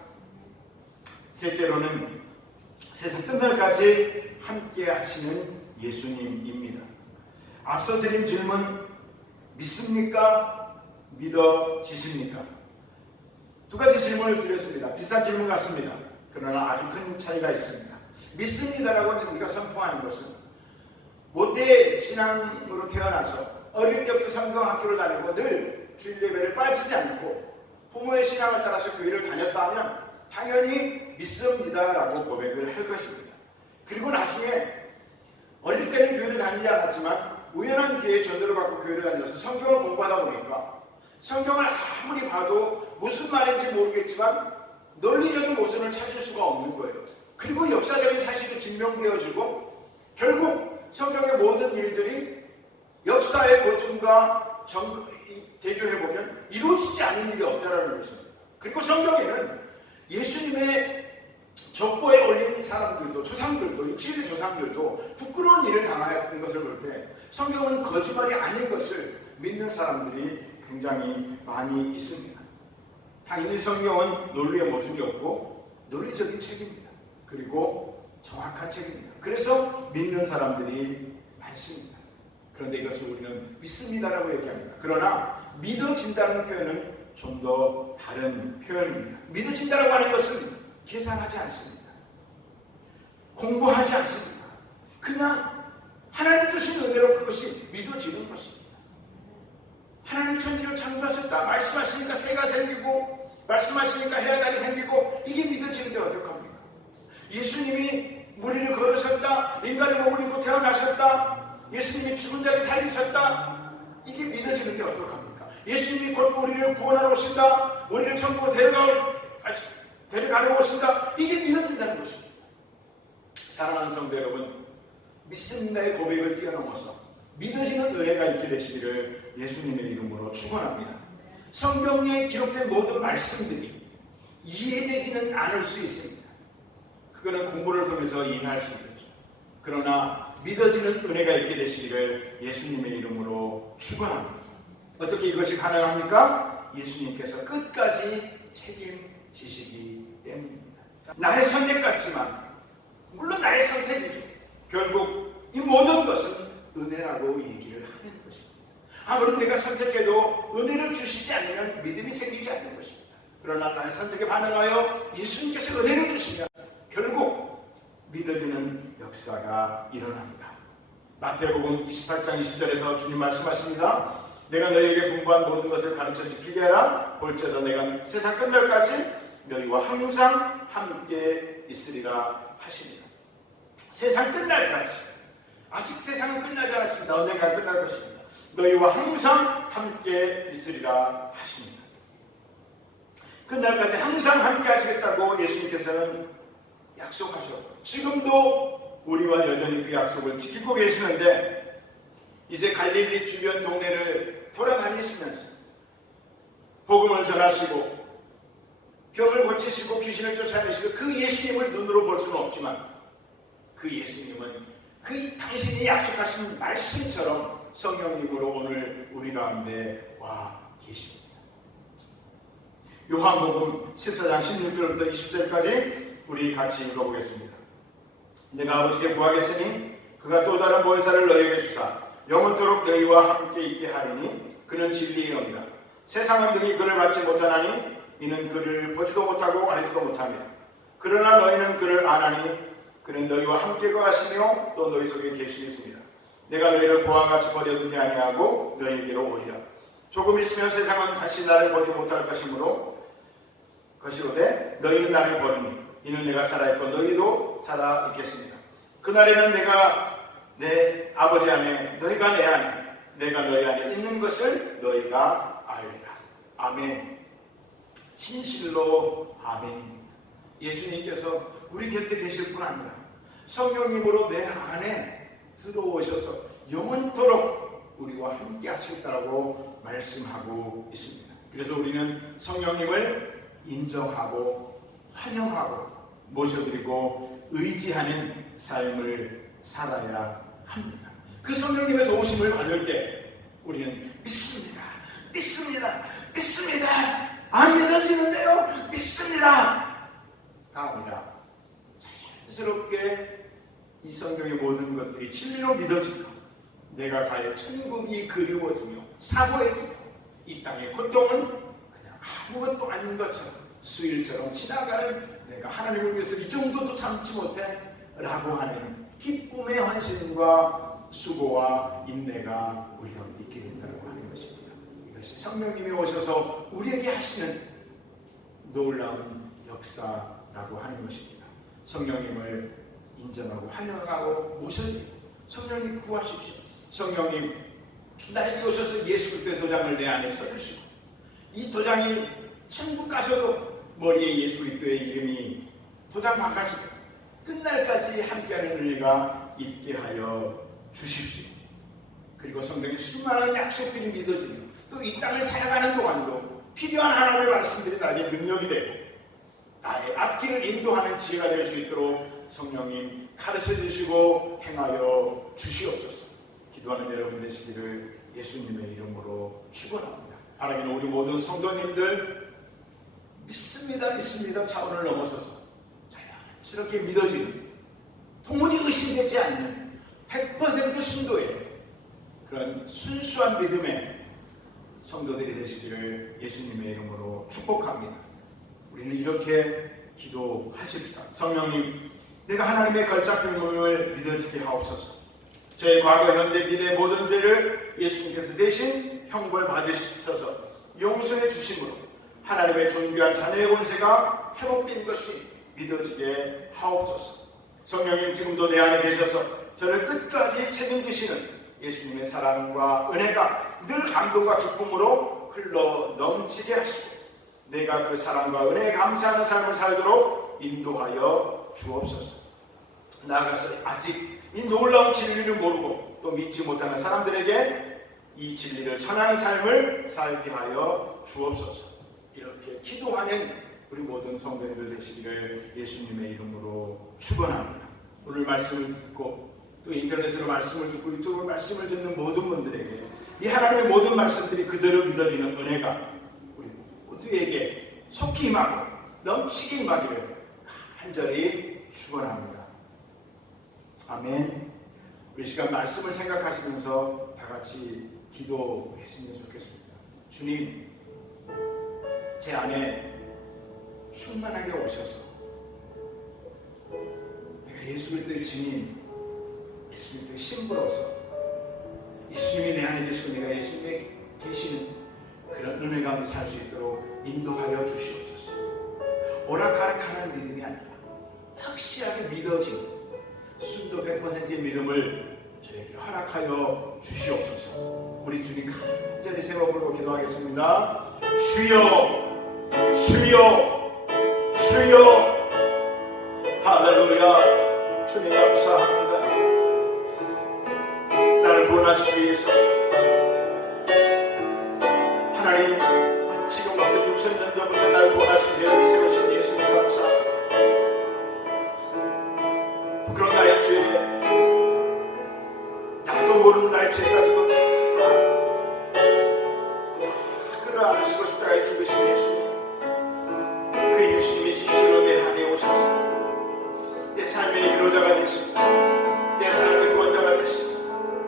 셋째로는 세상 끝날까지 함께 하시는 예수님입니다. 앞서 드린 질문, 믿습니까? 믿어지십니까? 두 가지 질문을 드렸습니다. 비슷한 질문 같습니다. 그러나 아주 큰 차이가 있습니다. 믿습니다라고 우리가 선포하는 것은 모태 신앙으로 태어나서 어릴 때부터 성경학교를 다니고 늘 주일 예배를 빠지지 않고 부모의 신앙을 따라서 교회를 다녔다면 당연히 믿습니다라고 고백을 할 것입니다. 그리고 나중에 어릴 때는 교회를 다니지 않았지만 우연한 기회에 전도를 받고 교회를 다녀서 성경을 공부하다 보니까 성경을 아무리 봐도 무슨 말인지 모르겠지만 논리적인 모순을 찾을 수가 없는 거예요. 그리고 역사적인 사실이 증명되어지고 결국 성경의 모든 일들이 역사의 고증과 대조해보면 이루어지지 않은 일이 없다는 것입니다. 그리고 성경에는 예수님의 족보에 올린 사람들도 조상들도 육신의 조상들도 부끄러운 일을 당한 것을 볼 때 성경은 거짓말이 아닌 것을 믿는 사람들이 굉장히 많이 있습니다. 당연히 성경은 논리의 모순이 없고 논리적인 책입니다. 그리고 정확한 책입니다. 그래서 믿는 사람들이 많습니다. 그런데 이것을 우리는 믿습니다라고 얘기합니다. 그러나 믿어진다는 표현은 좀 더 다른 표현입니다. 믿어진다고 하는 것은 계산하지 않습니다. 공부하지 않습니다. 그냥 하나님 주신 은혜로 그것이 믿어지는 것입니다. 하나님 천지를 창조하셨다. 말씀하시니까 새가 생기고 말씀하시니까 해와 달이 생기고 이게 믿어지는데 어떡합니까? 예수님이 무리를 걸으셨다. 인간의 몸을 입고 태어나셨다. 예수님이 죽은 자를 살리셨다. 이게 믿어지는데 어떡합니까? 예수님이 곧 우리를 구원하러 오신다. 우리를 천국으로 데려가려 오신다. 이게 믿어진다는 것입니다. 사랑하는 성도 여러분, 믿습니다의 고백을 뛰어넘어서 믿어지는 은혜가 있게 되시기를 예수님의 이름으로 축원합니다. 성경에 기록된 모든 말씀들이 이해되지는 않을 수 있습니다. 그거는 공부를 통해서 이해할 수 있겠죠. 그러나 믿어지는 은혜가 있게 되시기를 예수님의 이름으로 축원합니다. 어떻게 이것이 가능합니까? 예수님께서 끝까지 책임지시기 때문입니다. 나의 선택 같지만 물론 나의 선택이죠. 결국 이 모든 것은 은혜라고 얘기를 하는 것입니다. 아무리 내가 선택해도 은혜를 주시지 않으면 믿음이 생기지 않는 것입니다. 그러나 나의 선택에 반응하여 예수님께서 은혜를 주시면 결국 믿어지는 역사가 일어납니다. 마태복음 28장 20절에서 주님 말씀하십니다. 내가 너희에게 분부한 모든 것을 가르쳐 지키게 하라. 볼지어다 내가 세상 끝날까지 너희와 항상 함께 있으리라 하십니다. 세상 끝날까지. 아직 세상은 끝나지 않았습니다. 언젠가 끝날 것입니다. 너희와 항상 함께 있으리라 하십니다. 끝날까지 항상 함께 하시겠다고 예수님께서는 약속하셨고 지금도 우리와 여전히 그 약속을 지키고 계시는데 이제 갈릴리 주변 동네를 돌아다니시면서 복음을 전하시고 병을 고치시고 귀신을 쫓아내시고 그 예수님을 눈으로 볼 수는 없지만 그 예수님은 그 당신이 약속하신 말씀처럼 성령님으로 오늘 우리 가운데 와 계십니다. 요한복음 14장 16절부터 20절까지 우리 같이 읽어보겠습니다. 내가 아버지께 구하겠으니 그가 또 다른 보혜사를 너희에게 주사 영원토록 너희와 함께 있게 하리니 그는 진리의 영이라. 세상은 능히 그를 받지 못하나니 이는 그를 보지도 못하고 알지도 못합니다. 그러나 너희는 그를 아나니 그는 너희와 함께 거하시며 또 너희 속에 계시겠습니다. 내가 너희를 고와 같이 버려두지 아니하고 너희에게로 오리라. 조금 있으면 세상은 다시 나를 보지 못할 것이로되 너희는 나를 버리니 이는 내가 살아있고 너희도 살아있겠습니다. 그날에는 내가 내 아버지 안에 너희가 내 안에 내가 너희 안에 있는 것을 너희가 알리라. 아멘. 진실로 아멘입니다. 예수님께서 우리 곁에 계실 뿐 아니라 성령님으로 내 안에 들어오셔서 영원토록 우리와 함께 하시겠다고 말씀하고 있습니다. 그래서 우리는 성령님을 인정하고 환영하고 모셔드리고 의지하는 삶을 살아야 합니다. 그 성령님의 도우심을 받을 때 우리는 믿습니다. 안 믿어지는데요. 믿습니다. 다 아니라 자연스럽게 이 성경의 모든 것들이 진리로 믿어지고 내가 갈 천국이 그리워지며 사모해지고 이 땅의 고통은 그냥 아무것도 아닌 것처럼 수일처럼 지나가는 내가 하나님을 위해서 이 정도도 참지 못해 라고 하는 기쁨의 헌신과 수고와 인내가 우리가 있게 된다고 하는 것입니다. 이것이 성령님이 오셔서 우리에게 하시는 놀라운 역사라고 하는 것입니다. 성령님을 인정하고 환영하고 모셔드리고 성령님 구하십시오. 성령님 나에게 오셔서 예수 그리스도의 도장을 내 안에 쳐주시고 이 도장이 천국 가셔도 머리에 예수 그리스도의 이름이 도장 박아지고 끝날까지 함께하는 은혜가 있게 하여 주십시오. 그리고 성경의 수많은 약속들이 믿어지며 또 이 땅을 살아가는 동안도 필요한 하나님의 말씀들이 나에게 능력이 되고 나의 앞길을 인도하는 지혜가 될 수 있도록 성령님 가르쳐 주시고 행하여 주시옵소서. 기도하는 여러분 되시기를 예수님의 이름으로 축원합니다. 바라기는 우리 모든 성도님들 믿습니다 차원을 넘어서서 자연스럽게 믿어지는 도무지 의심되지 않는 100% 순도의 그런 순수한 믿음의 성도들이 되시기를 예수님의 이름으로 축복합니다. 우리는 이렇게 기도하십시다. 성령님, 내가 하나님의 걸작품을 믿어지게 하옵소서. 저의 과거, 현재, 미래의 모든 죄를 예수님께서 대신 형벌 받으셔서 용서해 주심으로 하나님의 존귀한 자녀의 권세가 회복된 것이 믿어지게 하옵소서. 성령님, 지금도 내 안에 계셔서 저를 끝까지 책임지시는 예수님의 사랑과 은혜가 늘 감동과 기쁨으로 흘러 넘치게 하시고 내가 그 사랑과 은혜에 감사하는 삶을 살도록 인도하여 주옵소서. 나아가서 아직 이 놀라운 진리를 모르고 또 믿지 못하는 사람들에게 이 진리를 전하는 삶을 살게 하여 주옵소서. 이렇게 기도하는 우리 모든 성도님들 되시기를 예수님의 이름으로 축원합니다. 오늘 말씀을 듣고 또 인터넷으로 말씀을 듣고 유튜브로 말씀을 듣는 모든 분들에게 이 하나님의 모든 말씀들이 그대로 믿어지는 은혜가 우리 모두에게 속히 임하고 넘치게 임하기를 간절히 축원합니다. 아멘. 우리 시간 말씀을 생각하시면서 다 같이 기도했으면 좋겠습니다. 주님, 제 안에 충만하게 오셔서 내가 예수 그리스도의 증인, 예수 그리스도의 신부로서 예수님이 내 안에 계시고 내가 예수님에 계시는 그런 은혜감을 살 수 있도록 인도하여 주시옵소서. 오락가락하는 믿음이 아니라 확실하게 믿어지는 순도 100%의 믿음을 저에게 허락하여 주시옵소서. 우리 주님 간절히 세워보고 기도하겠습니다. 주여, 주여, 주여. 할렐루야. 주님 감사합니다. 나를 구원하시기 위해서 하나님 지금부터 6,000년 전부터 나를 구원하시기 위해 세우신 예수님 감사합니다. 부끄러운 나의 죄, 나도 모르는 나의 죄까지도 다 끌어안으시고 싶다가 죽으신 예수님, 그 예수님이 진실로 내 안에 오셔서 내 삶의 인도자가 되시고 내 삶의 구원자가 되시고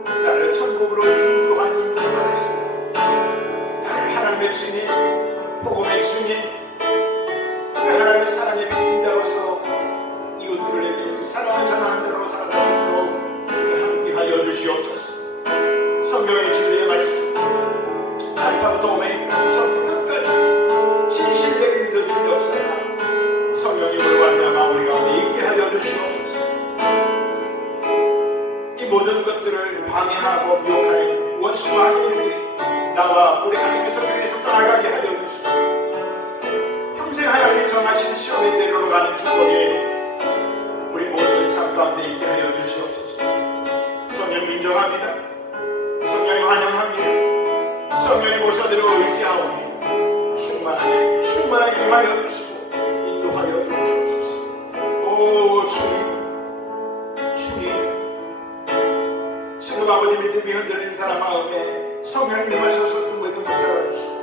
나를 천국으로 인도한 인도자가 되시고 나를 하나님의 주님, 복음의 주님, 그 하나님의 사랑의 빚진자로서 이웃들에게 그 사랑을 전하는 대로 살아갈 수 있도록 주를 함께하여 주시옵소서. 성경의 진리의 말씀 알파부터 오메가 처음부터 끝까지 진실되게 믿어지는 역사가 성령님으로 말미암아 우리 가운데 있게 하여 주시옵소서. 이 모든 것들을 방해하고 미혹하는 원수와 악인들이 나와 우리 하나님께서 교회에서 떠나가게 하여 주시고 평생 하나님이 정하신 시험의 대로로 가는 축복이 우리 모든 삶 가운데 있게 하여 주시옵소서. 성령 인정합니다. 성령님 환영합니다. 성령님 모셔드려 의지하오니 충만하게 임하여 주시고 인도하여 주시옵소서. 오 주님, 지금 아버지 믿음이 흔들린 사람 마음에 성령님 임하셔서 그 모든 문제가 주시고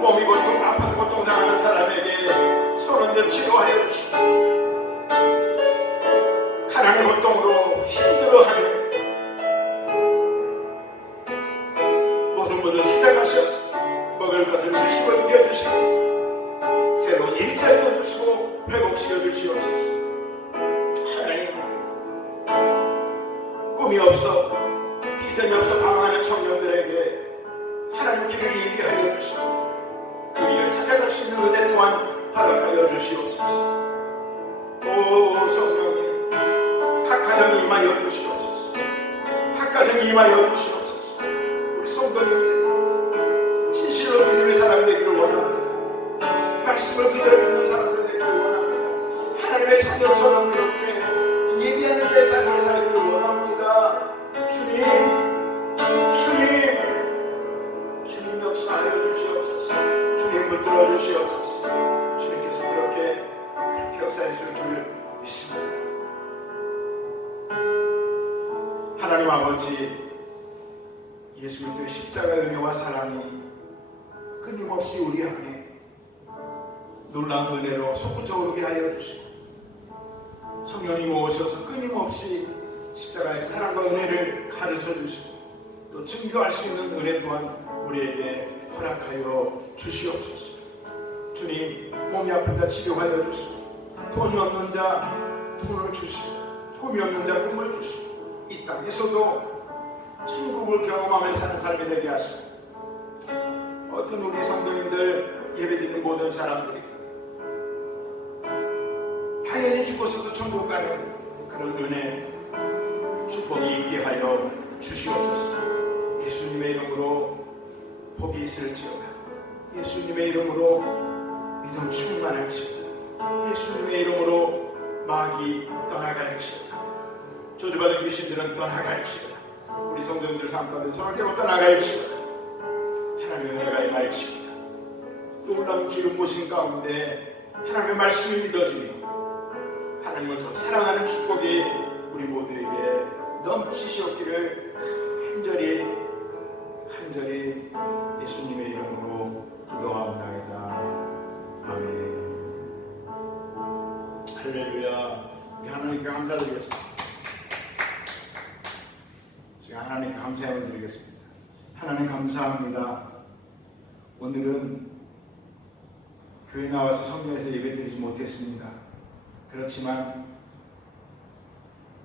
몸이 고통, 아파서 고통당하는 사람에게 손을 치료하여 주시고 가난의 고통으로 힘들어하는 모든 분들 찾아가셔서 먹을 것을 주시고 이겨주시고 새로운 일자리도 주시고 회복시켜 주시옵소서. 하나님, 꿈이 없어 비전이 없어 방황하는 청년들에게 하나님 길을 이루게 하여 주시고 그 길을 찾아갈 수 있는 은혜 또한 허락하여 주시옵소서. 오 성령님, 각 가정에 임하여 주시옵소서. 각 가정에 임하여 주시옵소서. 우리 성도님들 진실로 믿음의 사람이 되기를 원합니다. 말씀을 그대로 믿는 사람들 되기를 원합니다. 하나님의 자녀처럼 그렇게 예비하는 자의 삶을 살기를 원합니다. 주님 역사하여 주시옵소서. 주님 붙들어 주시옵소서. 주님께서 그렇게 역사해 줄 줄 믿습니다. 하나님 아버지, 예수 그리스도의 십자가의 은혜와 사랑이 끊임없이 우리 안에 놀라운 은혜로 솟구쳐 오르게 하여 주시고 성령님 오셔서 끊임없이 십자가의 사랑과 은혜를 가르쳐 주시고 또 증거할 수 있는 은혜 또한 우리에게 허락하여 주시옵소서. 주님, 몸이 아픈 자 치료하여 주시고, 돈이 없는 자 돈을 주시고, 꿈이 없는 자 꿈을 주시고, 이 땅에서도 천국을 경험하며 사는 삶이 되게 하시고, 어떤 우리 성도님들 예배드리는 모든 사람들이 당연히 죽어서도 천국 가는 그런 은혜 축복이 있게 하여 주시옵소서. 예수님의 이름으로 복이 있을지어다. 예수님의 이름으로 믿음 충만할지어다. 예수님의 이름으로 마귀 떠나갈지어다. 저주받은 귀신들은 떠나갈지어다. 우리 성도님들 삶 가운데 손을 떼고 떠나갈지어다. 하나님의 은혜가 임할지어다. 놀라운 기름 부으신 가운데 하나님의 말씀이 믿어지며 하나님을 더 사랑하는 축복이 우리 모두에게 넘치시옵기를 간절히 예수님의 이름으로 기도하옵나이다. 아멘. 할렐루야. 우리 하나님께 감사드리겠습니다. 제가 하나님께 감사함을 드리겠습니다. 하나님 감사합니다. 오늘은 교회 나와서 성전에서 예배드리지 못했습니다. 그렇지만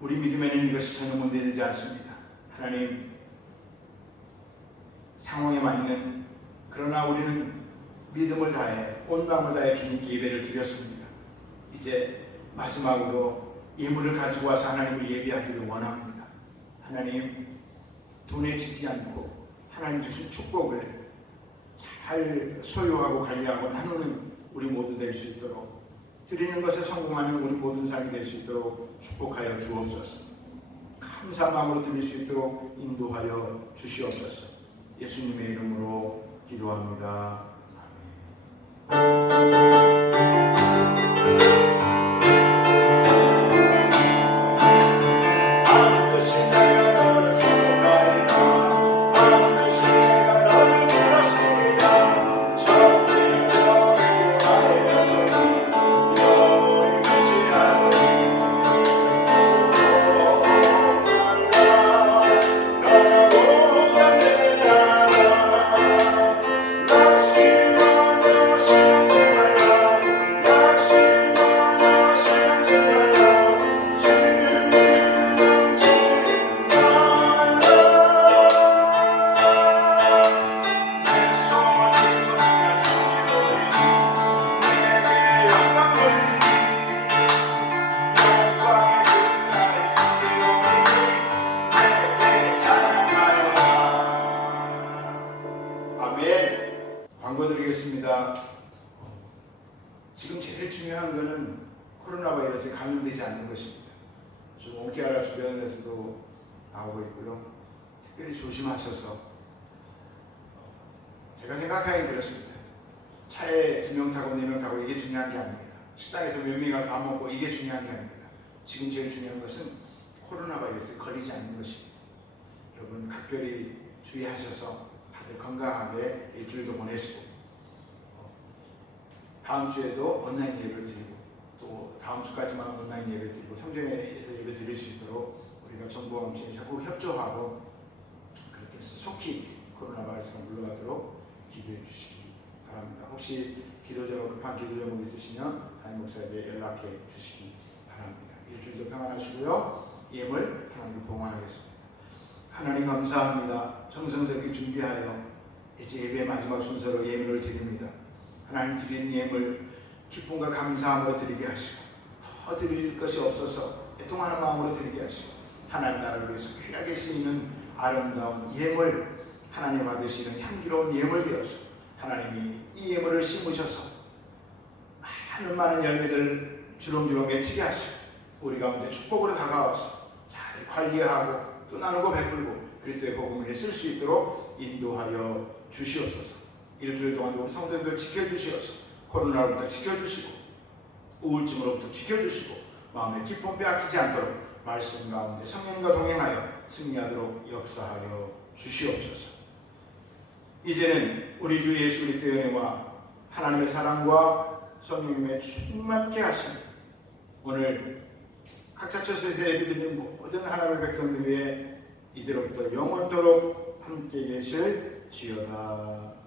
우리 믿음에는 이것이 전혀 문제되지 않습니다. 하나님, 상황에 맞는, 그러나 우리는 믿음을 다해 온 마음을 다해 주님께 예배를 드렸습니다. 이제 마지막으로 예물을 가지고 와서 하나님을 예배하기를 원합니다. 하나님, 돈에 지지 않고 하나님 주신 축복을 잘 소유하고 관리하고 나누는 우리 모두 될 수 있도록, 드리는 것에 성공하는 우리 모든 삶이 될 수 있도록 축복하여 주옵소서. 감사한 마음으로 드릴 수 있도록 인도하여 주시옵소서. 예수님의 이름으로 기도합니다. 광고 드리겠습니다. 지금 제일 중요한 것은 코로나 바이러스에 감염되지 않는 것입니다. 지금 옹키아라 주변에서도 나오고 있고요. 특별히 조심하셔서, 제가 생각하기엔 그렇습니다. 차에 2명 타고 4명 타고 이게 중요한 게 아닙니다. 식당에서 몇 명이 가서 밥 먹고 이게 중요한 게 아닙니다. 지금 제일 중요한 것은 코로나 바이러스에 걸리지 않는 것입니다. 여러분 각별히 주의하셔서 다들 건강하게 일주일도 보내시고, 다음 주에도 온라인 예배를 드리고, 또 다음 주까지만 온라인 예배 드리고 성전에서 예배 드릴 수 있도록 우리가 정부와 함께 자꾸 협조하고, 그렇게 해서 속히 코로나 바이러스가 물러가도록 기도해 주시기 바랍니다. 혹시 기도제목, 급한 기도제목 있으시면 담임 목사에게 연락해 주시기 바랍니다. 일주일도 평안하시고요. 예물 하나님께 봉헌하겠습니다. 하나님 감사합니다. 정성스럽게 준비하여 이제 예배의 마지막 순서로 예물을 드립니다. 하나님 드린 예물 기쁨과 감사함으로 드리게 하시고, 더 드릴 것이 없어서 애통하는 마음으로 드리게 하시고, 하나님 나라를 위해서 귀하게 쓰이는 아름다운 예물, 하나님 받으시는 향기로운 예물 되어서 하나님이 이 예물을 심으셔서 많은 열매들 주렁주렁 맺히게 하시고, 우리 가운데 축복으로 다가와서 잘 관리하고 또 나누고 베풀고 그리스도의 복음을 쓸 수 있도록 인도하여 주시옵소서. 일주일 동안 우리 성도님들 지켜주시옵소서. 코로나로부터 지켜주시고, 우울증으로부터 지켜주시고, 마음의 기쁨 빼앗기지 않도록 말씀 가운데 성령님과 동행하여 승리하도록 역사하여 주시옵소서. 이제는 우리 주 예수 그리스도의 은혜와 하나님의 사랑과 성령님의 충만케 하심, 오늘 각자 처소에서 예배드리는 모든 하나님의 백성들 위해 이제로부터 영원토록 함께 계실지어다.